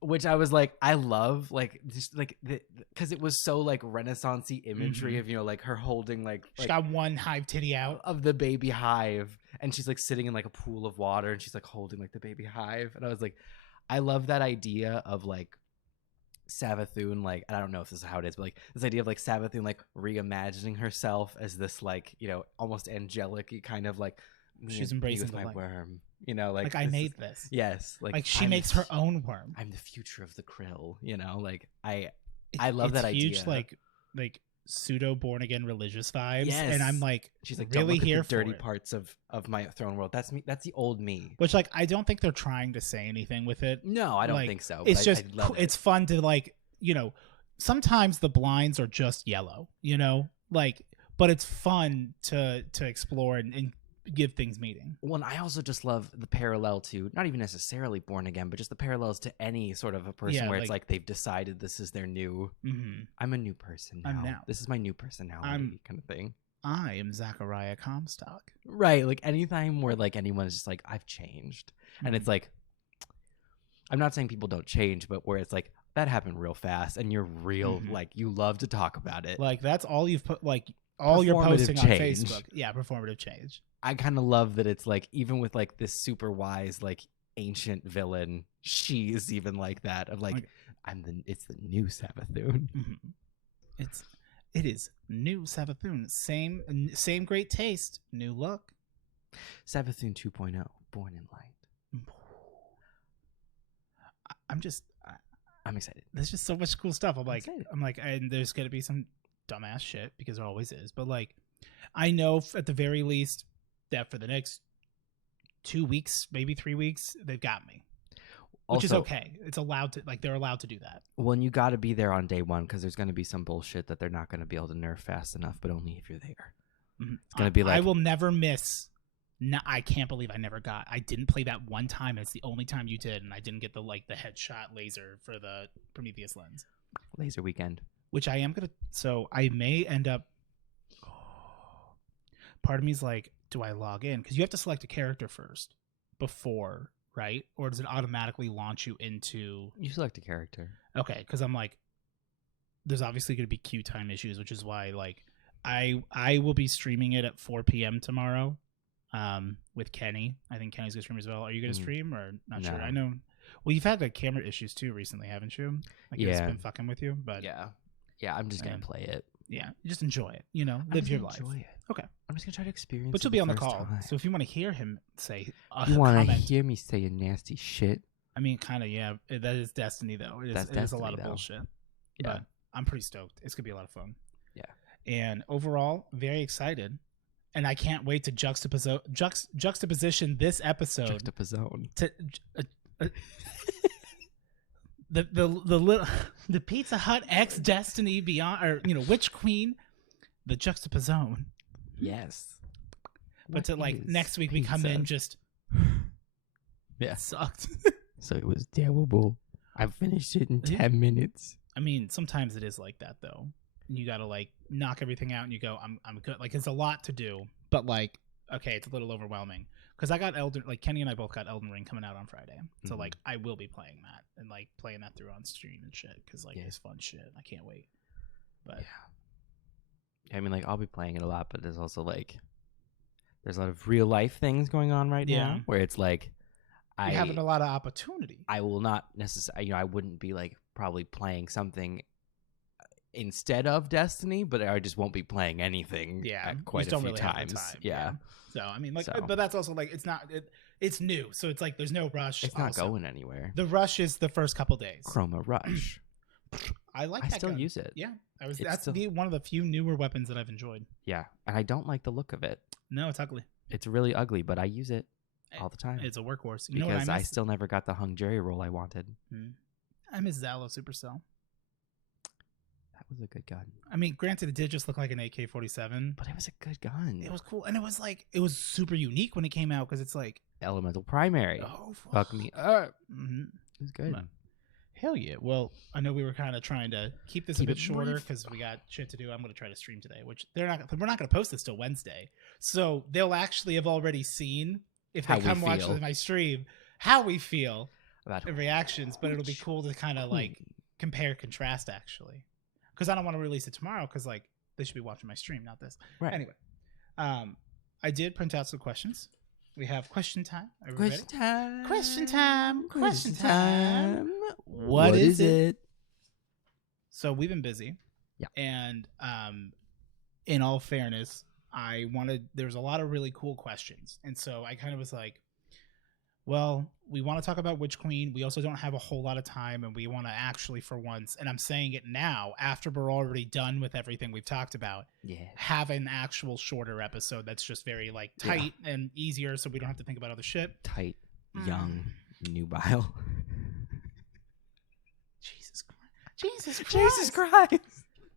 which I was like, I love, like, just like, because it was so like Renaissance-y imagery of, you know, like her holding like she got one hive titty out of the baby hive, and she's like sitting in like a pool of water, and she's like holding like the baby hive, and I was like, I love that idea of like Savathun, like, I don't know if this is how it is, but like this idea of like Savathun like reimagining herself as this like, you know, almost angelic-y kind of like, she's embracing my worm. You know, like I made this. Yes, like she makes her own worm. I'm the future of the krill. You know, like I love that idea. Huge, like pseudo born again religious vibes. Yes. And I'm like, she's like, really don't look here at the dirty for parts of my throne world. That's me. That's the old me. Which like I don't think they're trying to say anything with it. No, I don't think so. It's just it's fun to like, you know, sometimes the blinds are just yellow. You know, like, but it's fun to explore and give things meaning. Well, and I also just love the parallel to not even necessarily Born Again, but just the parallels to any sort of a person where it's like they've decided this is their new I'm a new person now. This is my new personality kind of thing. I am Zachariah Comstock. Right, like anytime where like anyone is just like I've changed. And it's like I'm not saying people don't change, but where it's like that happened real fast and you're real like you love to talk about it. Like that's all you've put, like all you're posting on Facebook. Yeah, performative change. I kind of love that it's like even with like this super wise like ancient villain, she is even like that of like it's the new Savathun. It is new Savathun. Same great taste, new look. Savathun 2.0, born in light. I'm excited. There's just so much cool stuff. I'm like, and there's gonna be some dumbass shit because there always is. But like, I know at the very least that for the next 2 weeks, maybe 3 weeks, they've got me, which is okay. It's allowed to, like, they're allowed to do that. Well, and you got to be there on day one because there's going to be some bullshit that they're not going to be able to nerf fast enough, but only if you're there. It's going to be like, I will never miss. No, I can't believe I didn't play that one time. It's the only time you did, and I didn't get the headshot laser for the Prometheus lens. Laser weekend. Which I am gonna. So I may end up. part of me is like, do I log in? Because you have to select a character first before, right? Or does it automatically launch you into? You select a character. Okay, because I'm like, there's obviously going to be queue time issues, which is why like I will be streaming it at 4 p.m. tomorrow, with Kenny. I think Kenny's gonna stream as well. Are you gonna stream or not sure? I know. Well, you've had like camera issues too recently, haven't you? Like it's been fucking with you, but yeah, I'm just gonna play it. Yeah, just enjoy it. You know, live your life. Enjoy it. Okay, I'm just gonna try to experience. But you'll be on the call, so if you want to hear him say, you want to hear me say a nasty shit. I mean, kind of, yeah. That is Destiny, though. It is a lot of bullshit. Yeah, but I'm pretty stoked. It's gonna be a lot of fun. Yeah, and overall, very excited, and I can't wait to juxtaposition this episode. The Pizza Hut X Destiny Beyond, or Witch Queen, the juxtaposition. Yes. But to like next week we come in just it sucked. So it was terrible. I finished it in 10 minutes. I mean, sometimes it is like that though. And you gotta like knock everything out and you go, I'm good. Like it's a lot to do, but like okay, it's a little overwhelming. Because I got Kenny and I both got Elden Ring coming out on Friday. So, like, I will be playing that and, like, playing that through on stream and shit. Because, like, it's fun shit. I can't wait. But yeah. I mean, like, I'll be playing it a lot, but there's also, like, there's a lot of real life things going on right now. Where it's, like, you're having a lot of opportunity. I will not necessarily, I wouldn't be, like, probably playing something instead of Destiny, but I just won't be playing anything quite a few times. Yeah. So I mean, like, but that's also like it's new, so it's like there's no rush. It's not going anywhere. The rush is the first couple days. Chroma Rush. I still gun. use it. Yeah, that's one of the few newer weapons that I've enjoyed. Yeah, and I don't like the look of it. No, it's ugly. It's really ugly, but I use it all the time. It's a workhorse. Because I still never got the hung jerry roll I wanted. I miss Zalo Supercell. Was a good gun. I mean, granted, it did just look like an AK-47, but it was a good gun. It was cool, and it was super unique when it came out because it's like elemental primary. Oh, fuck me up. Mm-hmm. It was good. Hell yeah. Well, I know we were kind of trying to keep this a bit shorter because we got shit to do. I'm going to try to stream today, which we're not going to post this till Wednesday, so they'll actually have already seen if they come watch my stream how we feel about reactions. But it'll be cool to kind of like compare contrast actually. Because I don't want to release it tomorrow because, like, they should be watching my stream, not this. Right. Anyway, I did print out some questions. We have question time. Are we ready? Time. Question time. Question time. What is it? So we've been busy. Yeah. And in all fairness, there's a lot of really cool questions. And so I kind of was like, well, we want to talk about Witch Queen. We also don't have a whole lot of time, and we want to actually, for once, and I'm saying it now, after we're already done with everything we've talked about, have an actual shorter episode that's just very, like, tight and easier so we don't have to think about other shit. Tight, young, nubile. Jesus Christ.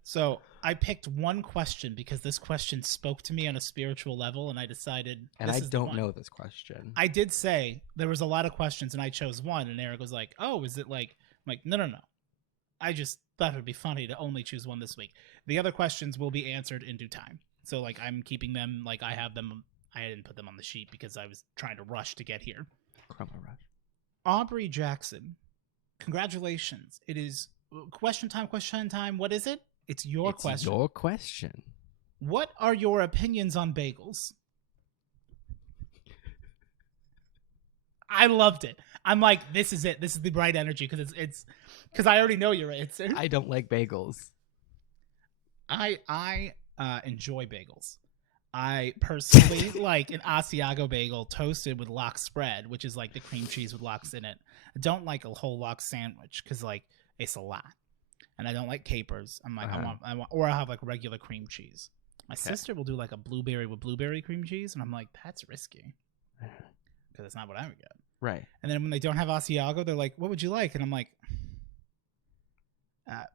So I picked one question because this question spoke to me on a spiritual level, and I decided. And I don't know this question. I did say there was a lot of questions, and I chose one. And Eric was like, "Oh, is it like?" I'm like, no. I just thought it would be funny to only choose one this week. The other questions will be answered in due time. So like, I'm keeping them like I have them. I didn't put them on the sheet because I was trying to rush to get here. Chroma Rush. Aubrey Jackson, congratulations! It is question time. Question time. What is it? It's your question. Your question. What are your opinions on bagels? I loved it. I'm like, this is it. This is the right energy because it's because I already know your answer. I don't like bagels. I enjoy bagels. I personally like an Asiago bagel toasted with lox spread, which is like the cream cheese with lox in it. I don't like a whole lox sandwich because like it's a lot. And I don't like capers. I'm like, I want, or I'll have like regular cream cheese. My sister will do like a blueberry with blueberry cream cheese, and I'm like, that's risky because that's not what I would get. Right. And then when they don't have Asiago, they're like, what would you like? And I'm like,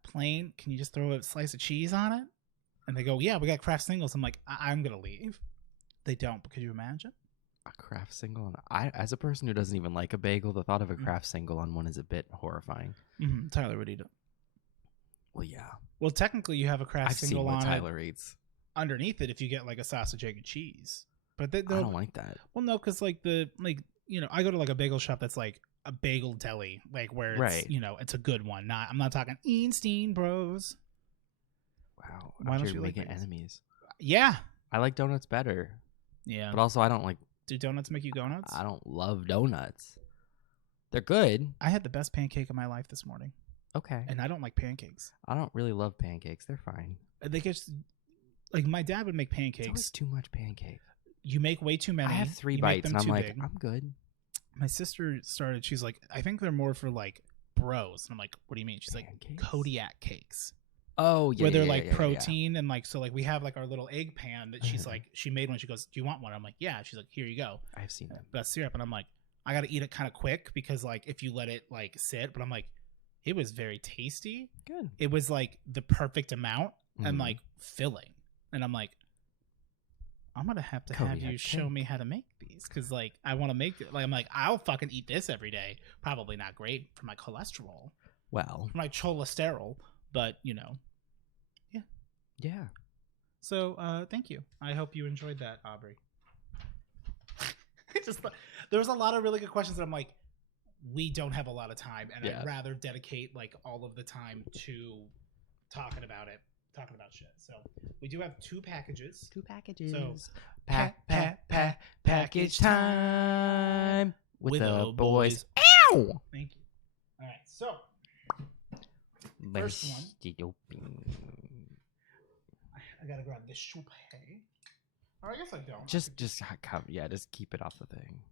plain. Can you just throw a slice of cheese on it? And they go, yeah, we got Kraft singles. I'm like, I'm gonna leave. They don't, but could you imagine? A Kraft single? As a person who doesn't even like a bagel, the thought of a Kraft single on one is a bit horrifying. Mm-hmm. Tyler would eat it. Well, yeah. Well, technically, you have a Kraft single on it. I've seen what Tyler eats. underneath it if you get like a sausage, egg, and cheese. But I don't like that. Well, no, because like I go to like a bagel shop that's like a bagel deli, like where it's it's a good one. I'm not talking Einstein Bros. Wow, why don't you making like enemies? Yeah, I like donuts better. Yeah, but also I don't like. Do donuts make you go nuts? I don't love donuts. They're good. I had the best pancake of my life this morning. Okay. And I don't like pancakes. I don't really love pancakes. They're fine. They just like my dad would make pancakes. It's always too much pancake. You make way too many. I have 3 bites and I'm like, big. I'm good. My sister started. She's like, I think they're more for like bros. And I'm like, what do you mean? She's pancakes? Like Kodiak cakes. Oh yeah. Where they're like protein and like so like we have like our little egg pan that she's like she made one. She goes, do you want one? I'm like, yeah. She's like, here you go. I've seen them. That's syrup, and I'm like, I got to eat it kind of quick because like if you let it like sit. But I'm like, it was very tasty. Good. It was like the perfect amount and like filling. And I'm like, I'm gonna have to have you show me how to make these because like I want to make it. Like I'm like I'll fucking eat this every day. Probably not great for my cholesterol. Well, for my cholesterol, but yeah. So thank you. I hope you enjoyed that, Aubrey. There was a lot of really good questions that I'm like, we don't have a lot of time, and I'd rather dedicate like all of the time to talking about shit. So we do have 2 packages. 2 packages. So package time with the boys. Ow! Thank you. All right, so first one. I gotta grab this soup. Or I guess I don't. Just keep it off the thing.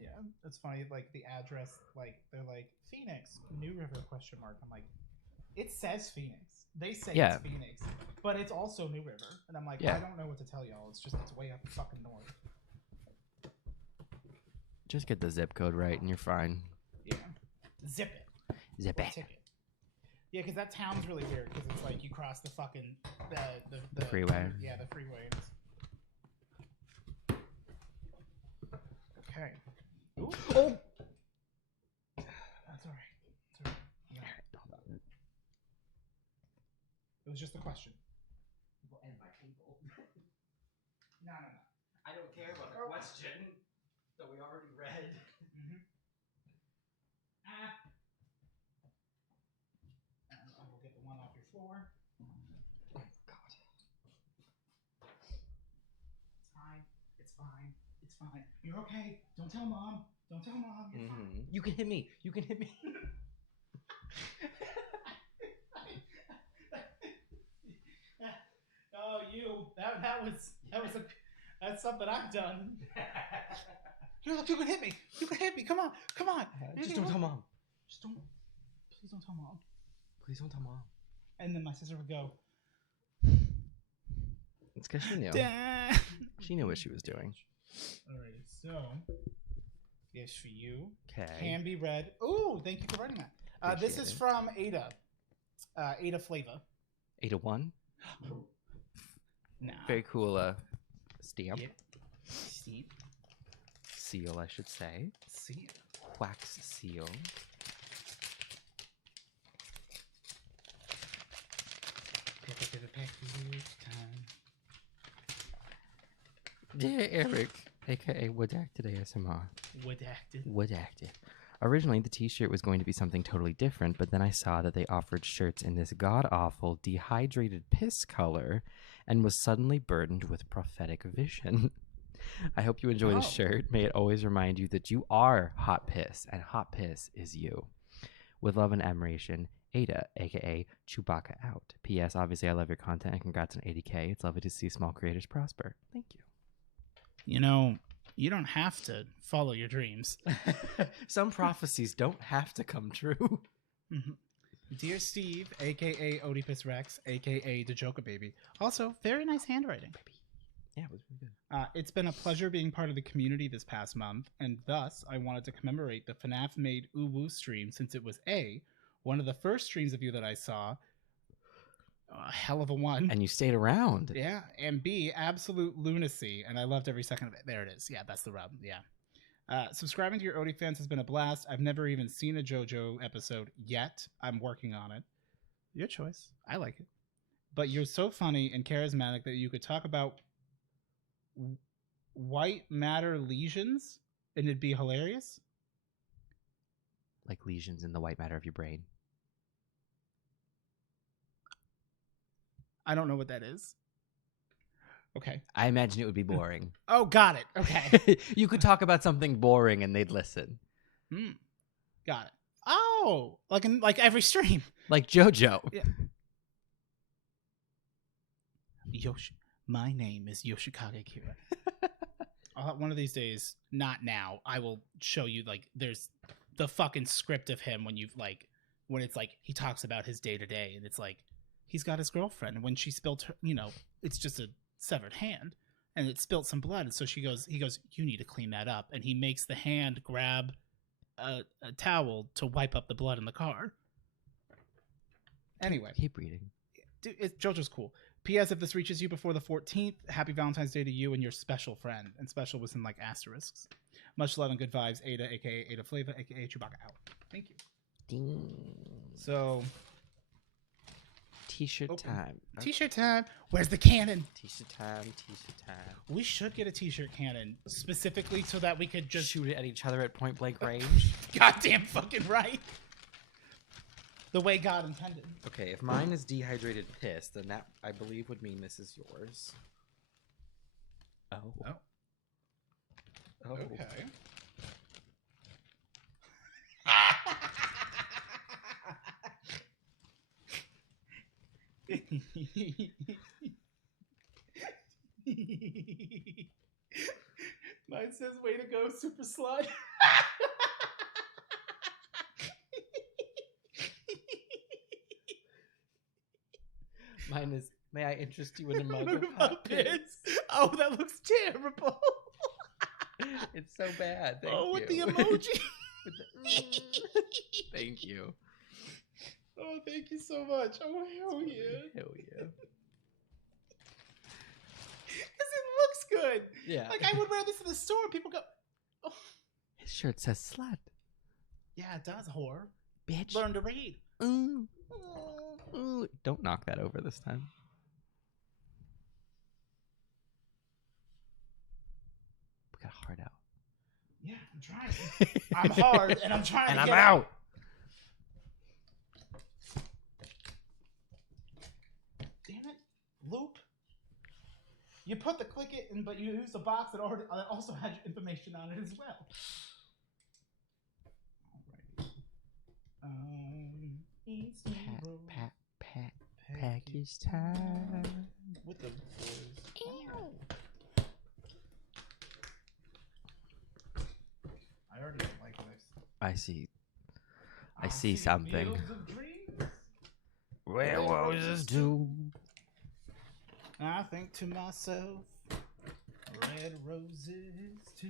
Yeah, it's funny. Like the address, like they're like Phoenix, New River ? I'm like, it says Phoenix. They say it's Phoenix, but it's also New River, and I'm like, I don't know what to tell y'all. It's way up fucking north. Just get the zip code right, and you're fine. Yeah, zip it. Zip it. Yeah, because that town's really weird. Because it's like you cross the fucking the freeway. Yeah, the freeway. Okay. Ooh. Oh. That's all right. It was just a question. We'll end my table. No. I don't care about the question that we already read. I will get the one off your floor. Oh, God. It's fine. You're okay. Don't tell mom. You're fine. You can hit me. Oh, that's something I've done. You can hit me. Come on. Just don't tell mom. Please don't tell mom. Please don't tell mom. And then my sister would go. It's because she knew. She knew what she was doing. Alrighty, so yes, for you. Okay. Can be read. Ooh, thank you for writing that. This is from Ada. Ada Flava. Ada 1? Nah. Very cool stamp. Yeah. Steep. Seal, I should say. Seal. Wax seal. Dear Eric, aka RedactedASMR. Redacted. Originally, the t-shirt was going to be something totally different, but then I saw that they offered shirts in this god-awful, dehydrated piss color, and was suddenly burdened with prophetic vision. I hope you enjoy the shirt. May it always remind you that you are hot piss, and hot piss is you. With love and admiration, Ada, aka Chewbacca out. P.S. Obviously, I love your content, and congrats on 80K. It's lovely to see small creators prosper. Thank you. You don't have to follow your dreams. Some prophecies don't have to come true. Mm-hmm. Dear Steve, a.k.a. Odiepus Rex, a.k.a. the Joker Baby. Also, very nice handwriting. Yeah, it was really good. It's been a pleasure being part of the community this past month, and thus I wanted to commemorate the FNAF Made Uwu stream since it was A, one of the first streams of you that I saw, a hell of a one. And you stayed around. Yeah, and B, absolute lunacy, and I loved every second of it. There it is. Yeah, that's the rub. Yeah. Subscribing to your Odie fans has been a blast. I've never even seen a JoJo episode yet. I'm working on it. Your choice. I like it. But you're so funny and charismatic that you could talk about white matter lesions and it'd be hilarious. Like lesions in the white matter of your brain. I don't know what that is. Okay. I imagine it would be boring. Oh, got it. Okay. You could talk about something boring and they'd listen. Got it. Oh, like every stream. Like JoJo. Yeah. My name is Yoshikage Kira. One of these days, not now, I will show you, like, there's the fucking script of him when it's like he talks about his day to day, and it's like he's got his girlfriend, and when she spilled her, it's just a severed hand, and it spilled some blood, and so he goes, you need to clean that up, and he makes the hand grab a towel to wipe up the blood in the car. Anyway, keep reading. Dude, JoJo's cool. P.S. If this reaches you before the 14th, happy Valentine's Day to you and your special friend. And special was in like asterisks. Much love and good vibes, Ada, aka Ada Flava, aka Chewbacca out. Thank you. Ding. So, T-shirt time. T-shirt time. Where's the cannon? T-shirt time. T-shirt time. We should get a T-shirt cannon specifically so that we could just shoot it at each other at point blank range. Goddamn fucking right. The way God intended. Okay, if mine is dehydrated piss, then that, I believe, would mean this is yours. Oh. Okay. Mine says, way to go, super slut. Mine is, may I interest you in a mug of hot piss? Oh, that looks terrible. It's so bad. Thank you. With the emoji. Thank you. Oh, thank you so much. Oh, hell yeah. Hell yeah. Because it looks good. Yeah. Like, I would wear this in the store and people go, oh. His shirt says slut. Yeah, it does, whore. Bitch. Learn to read. Ooh. Don't knock that over this time. We got a heart out. Yeah, I'm trying. I'm hard and I'm trying to get out. out. Damn it. Loop. You put the click it in, but you use the box that also had your information on it as well. Alright. Package time. With the boys. Ew. I already don't like this. I see something. Where roses do. I think to myself, red roses too.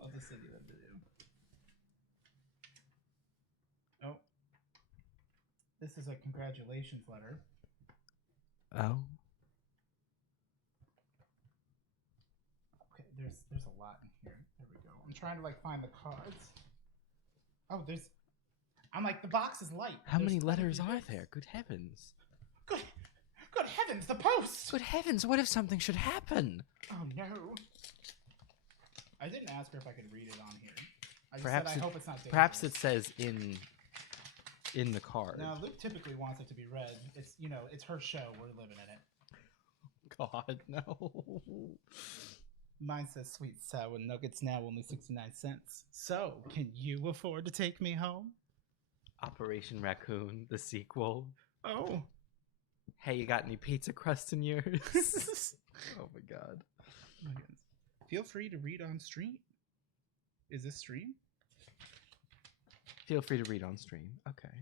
I'll just send you that video. Oh. This is a congratulations letter. Oh. Okay, there's a lot in here. There we go. I'm trying to like find the cards. Oh, I'm like, the box is light. How many letters are there? Good heavens. Good heavens, the post! Good heavens, what if something should happen? Oh no. I didn't ask her if I could read it on here. I just said I hope it's not dangerous. Perhaps it says in the card. Now, Luke typically wants it to be read. It's, it's her show. We're living in it. God, no. Mine says sweet sour nuggets now only 69 cents. So, can you afford to take me home? Operation Raccoon, the sequel. Oh. Hey, you got any pizza crust in yours? Oh my god. Feel free to read on stream. Is this stream? Feel free to read on stream. Okay.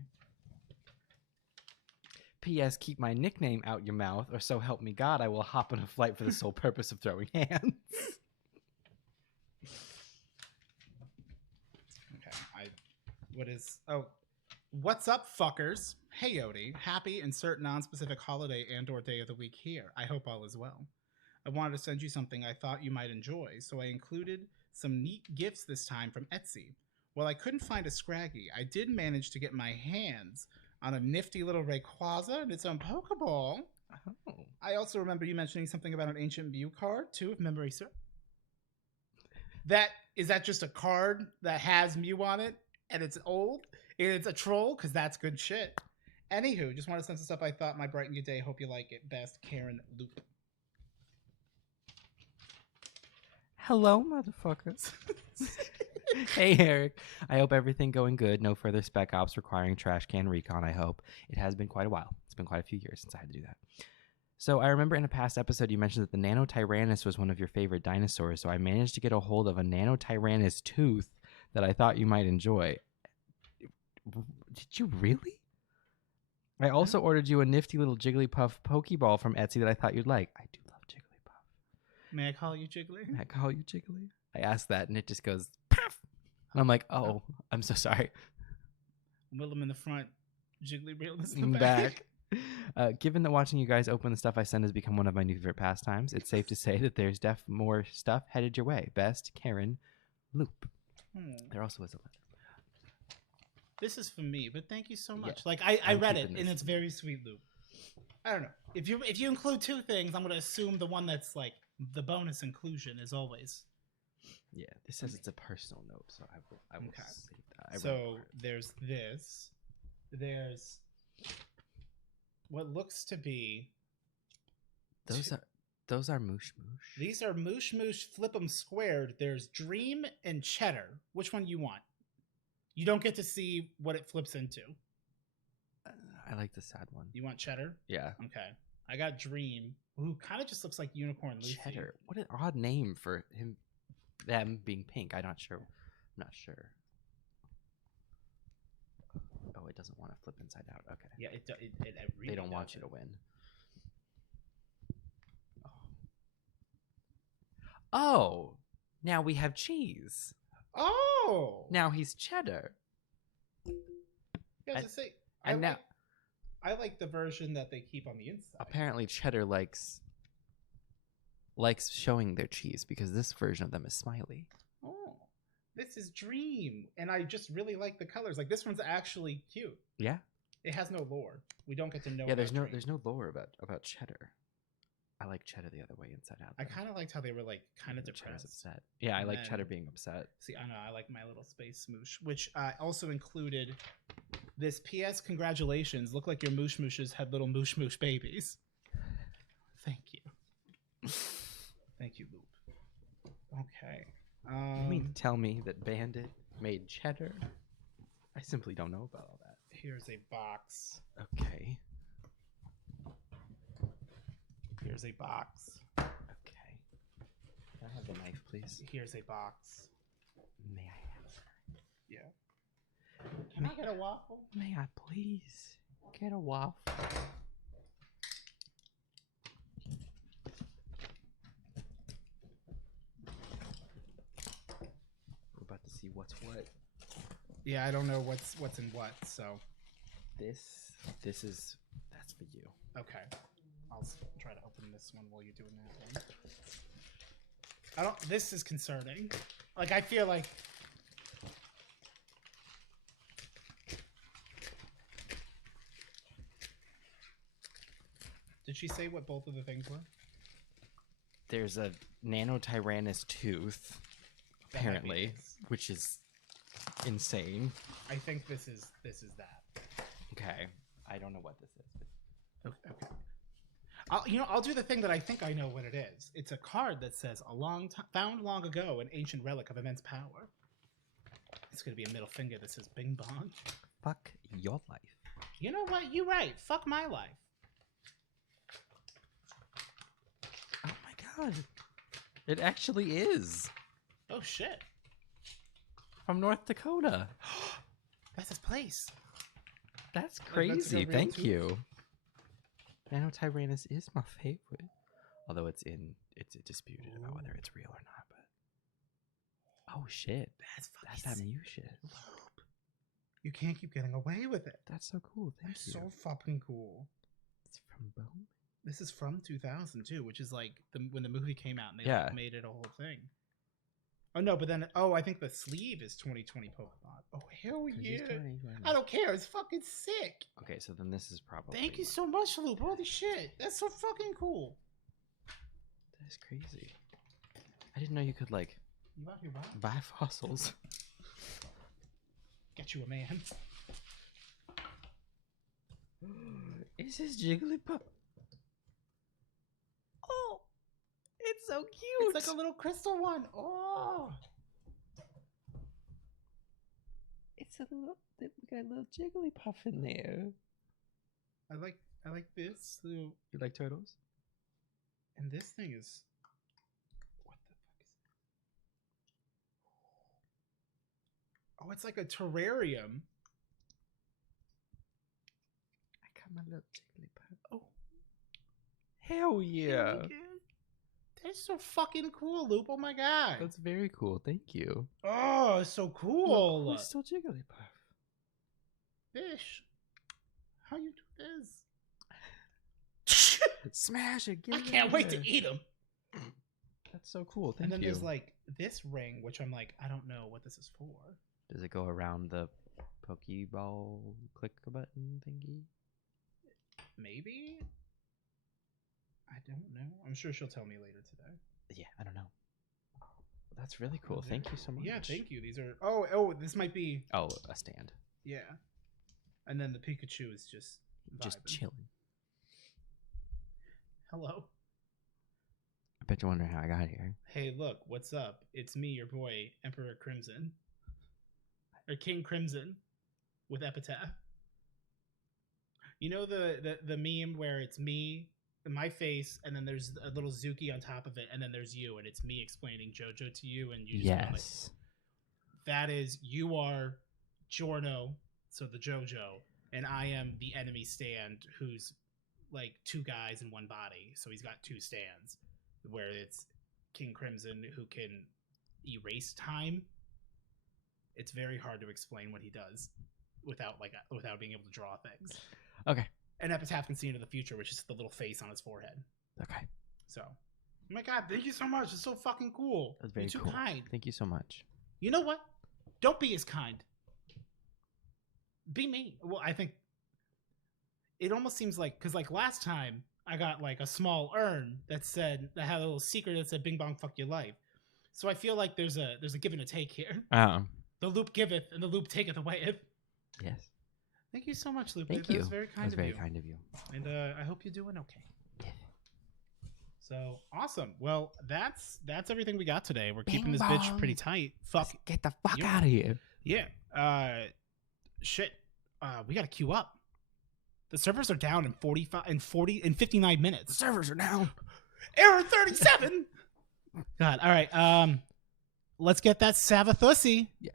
P.S. Keep my nickname out your mouth, or so help me God, I will hop on a flight for the sole purpose of throwing hands. Okay. What's up, fuckers? Hey, Odie. Happy insert non-specific holiday and/or day of the week here. I hope all is well. I wanted to send you something I thought you might enjoy, so I included some neat gifts this time from Etsy. While I couldn't find a Scraggy, I did manage to get my hands on a nifty little Rayquaza and its own Pokeball. Oh. I also remember you mentioning something about an Ancient Mew card, too, if memory serves. Is that just a card that has Mew on it, and it's old, and it's a troll? Because that's good shit. Anywho, just want to send some stuff I thought might brighten your day. Hope you like it. Best, Karen Loop. Hello, motherfuckers. Hey, Eric. I hope everything going good. No further spec ops requiring trash can recon, I hope. It has been quite a while. It's been quite a few years since I had to do that. So I remember in a past episode you mentioned that the Nanotyrannus was one of your favorite dinosaurs, so I managed to get a hold of a Nanotyrannus tooth that I thought you might enjoy. Did you really? I also ordered you a nifty little Jigglypuff Pokeball from Etsy that I thought you'd like. I do love Jigglypuff. May I call you Jiggly? May I call you Jiggly? I asked that, and it just goes, Puff! And I'm like, oh, I'm so sorry. Willem in the front, Jiggly realness in the back. Given that watching you guys open the stuff I send has become one of my new favorite pastimes, it's safe to say that there's more stuff headed your way. Best, Karen Loop. There also was a letter. This is for me, but thank you so much. Yeah, like I read it, and it's very sweet, Loop. I don't know. If you include two things, I'm gonna assume the one that's like the bonus inclusion is always. Yeah, this says it's a personal note, so I will say that. So there's this. There's what looks to be. Those are Moosh Moosh. These are Moosh Moosh. Flip them squared. There's Dream and Cheddar. Which one do you want? You don't get to see what it flips into. I like the sad one. You want Cheddar? Yeah. Okay. I got Dream, who kind of just looks like Unicorn Lucy. Cheddar. What an odd name for him. Them being pink. I'm not sure. Oh, it doesn't want to flip inside out. Okay. Yeah, it really they don't want you to win. Oh, now we have cheese. Oh, now he's cheddar. Yeah, I like the version that they keep on the inside. Apparently, cheddar likes showing their cheese because this version of them is smiley. Oh, this is Dream, and I just really like the colors. Like this one's actually cute. Yeah, it has no lore. We don't get to know. Yeah, there's no lore about cheddar. I like cheddar the other way, inside out. Though. I kind of liked how they were like kind of depressed. Upset. Yeah, I like cheddar being upset. See, I know I like My Little Space Smoosh, which also included this PS. Congratulations! Look like your Moosh Mooshes had little Moosh Moosh babies. Thank you. Thank you, Loop. Okay. You mean to tell me that Bandit made cheddar? I simply don't know about all that. Here's a box. Okay. Here's a box. Okay. Can I have the knife, please? Here's a box. May I have that? Yeah. Can I get a waffle? May I please get a waffle? We're about to see what's what. Yeah, I don't know what's in what, so. That's for you. Okay. I'll try to open this one while you're doing that one. This is concerning. Like, I feel like... Did she say what both of the things were? There's a Nanotyrannus tooth, apparently, which is insane. I think this is that. Okay. I don't know what this is. But... Okay. I'll do the thing that I think I know what it is. It's a card that says found long ago, an ancient relic of immense power. It's gonna be a middle finger that says Bing Bong. Fuck your life. You know what? You're right. Fuck my life. Oh my god. It actually is. Oh shit. From North Dakota. That's his place. That's crazy. Thank you. Nanotyrannus is my favorite. Although it's disputed about whether it's real or not, but oh shit. That's that Mew shit. You can't keep getting away with it. That's so cool. Thank you. So fucking cool. It's from Bone? This is from 2002, which is like when the movie came out and they like, made it a whole thing. Oh no, but then I think the sleeve is 2020 Pokemon. Oh hell yeah! I don't care. It's fucking sick. Okay, so then this is probably. Thank you so much, Loop. Holy shit, that's so fucking cool. That is crazy. I didn't know you could like. You out here buy fossils. Get you a man. Is this Jigglypuff? Oh, it's so cute. It's like a little crystal one. Oh, it's a little. We got a little Jigglypuff in there. I like this. You like turtles? And this thing is. What the fuck is that? Oh, it's like a terrarium. I got my little Jigglypuff. Oh, hell yeah! That's so fucking cool, Loop. Oh my god. That's very cool. Thank you. Oh, it's so cool. Look, still Jigglypuff. Fish. How you do this? Smash it. I can't wait to eat them. That's so cool. Thank you. And then there's like this ring, which I'm like, I don't know what this is for. Does it go around the Pokeball click button thingy? Maybe? I don't know. I'm sure she'll tell me later today. Yeah, I don't know. That's really cool. Thank you so much. Yeah, thank you. These are... Oh, this might be... Oh, a stand. Yeah. And then the Pikachu is just chilling. Hello. I bet you're wondering how I got here. Hey, look. What's up? It's me, your boy, Emperor Crimson. Or King Crimson with Epitaph. You know the meme where it's me, my face, and then there's a little Zuki on top of it, and then there's you, and it's me explaining JoJo to you, and you just yes. That is, you are Giorno, so the JoJo, and I am the enemy stand, who's like two guys in one body, so he's got two stands, where it's King Crimson who can erase time. It's very hard to explain what he does without being able to draw things. Okay. And Epitaph can see into the future, which is the little face on his forehead. Okay. So, oh my god, thank you so much. It's so fucking cool. That's very You're too cool. kind. Thank you so much. You know what? Don't be as kind. Be me. Well, I think it almost seems like, because like last time I got like a small urn that had a little secret that said "Bing Bong Fuck Your Life." So I feel like there's a give and a take here. The loop giveth and the loop taketh away. Yes. Thank you so much, Lupe. Thank you. That was very kind of you. Very kind of you. And I hope you're doing okay. So awesome. Well, that's everything we got today. We're keeping this bitch pretty tight. Fuck. Let's get the fuck out of here. Yeah. Shit. We gotta queue up. The servers are down in 59 minutes. The servers are down. Error 37. God. All right. Let's get that Savathussy. Yeah.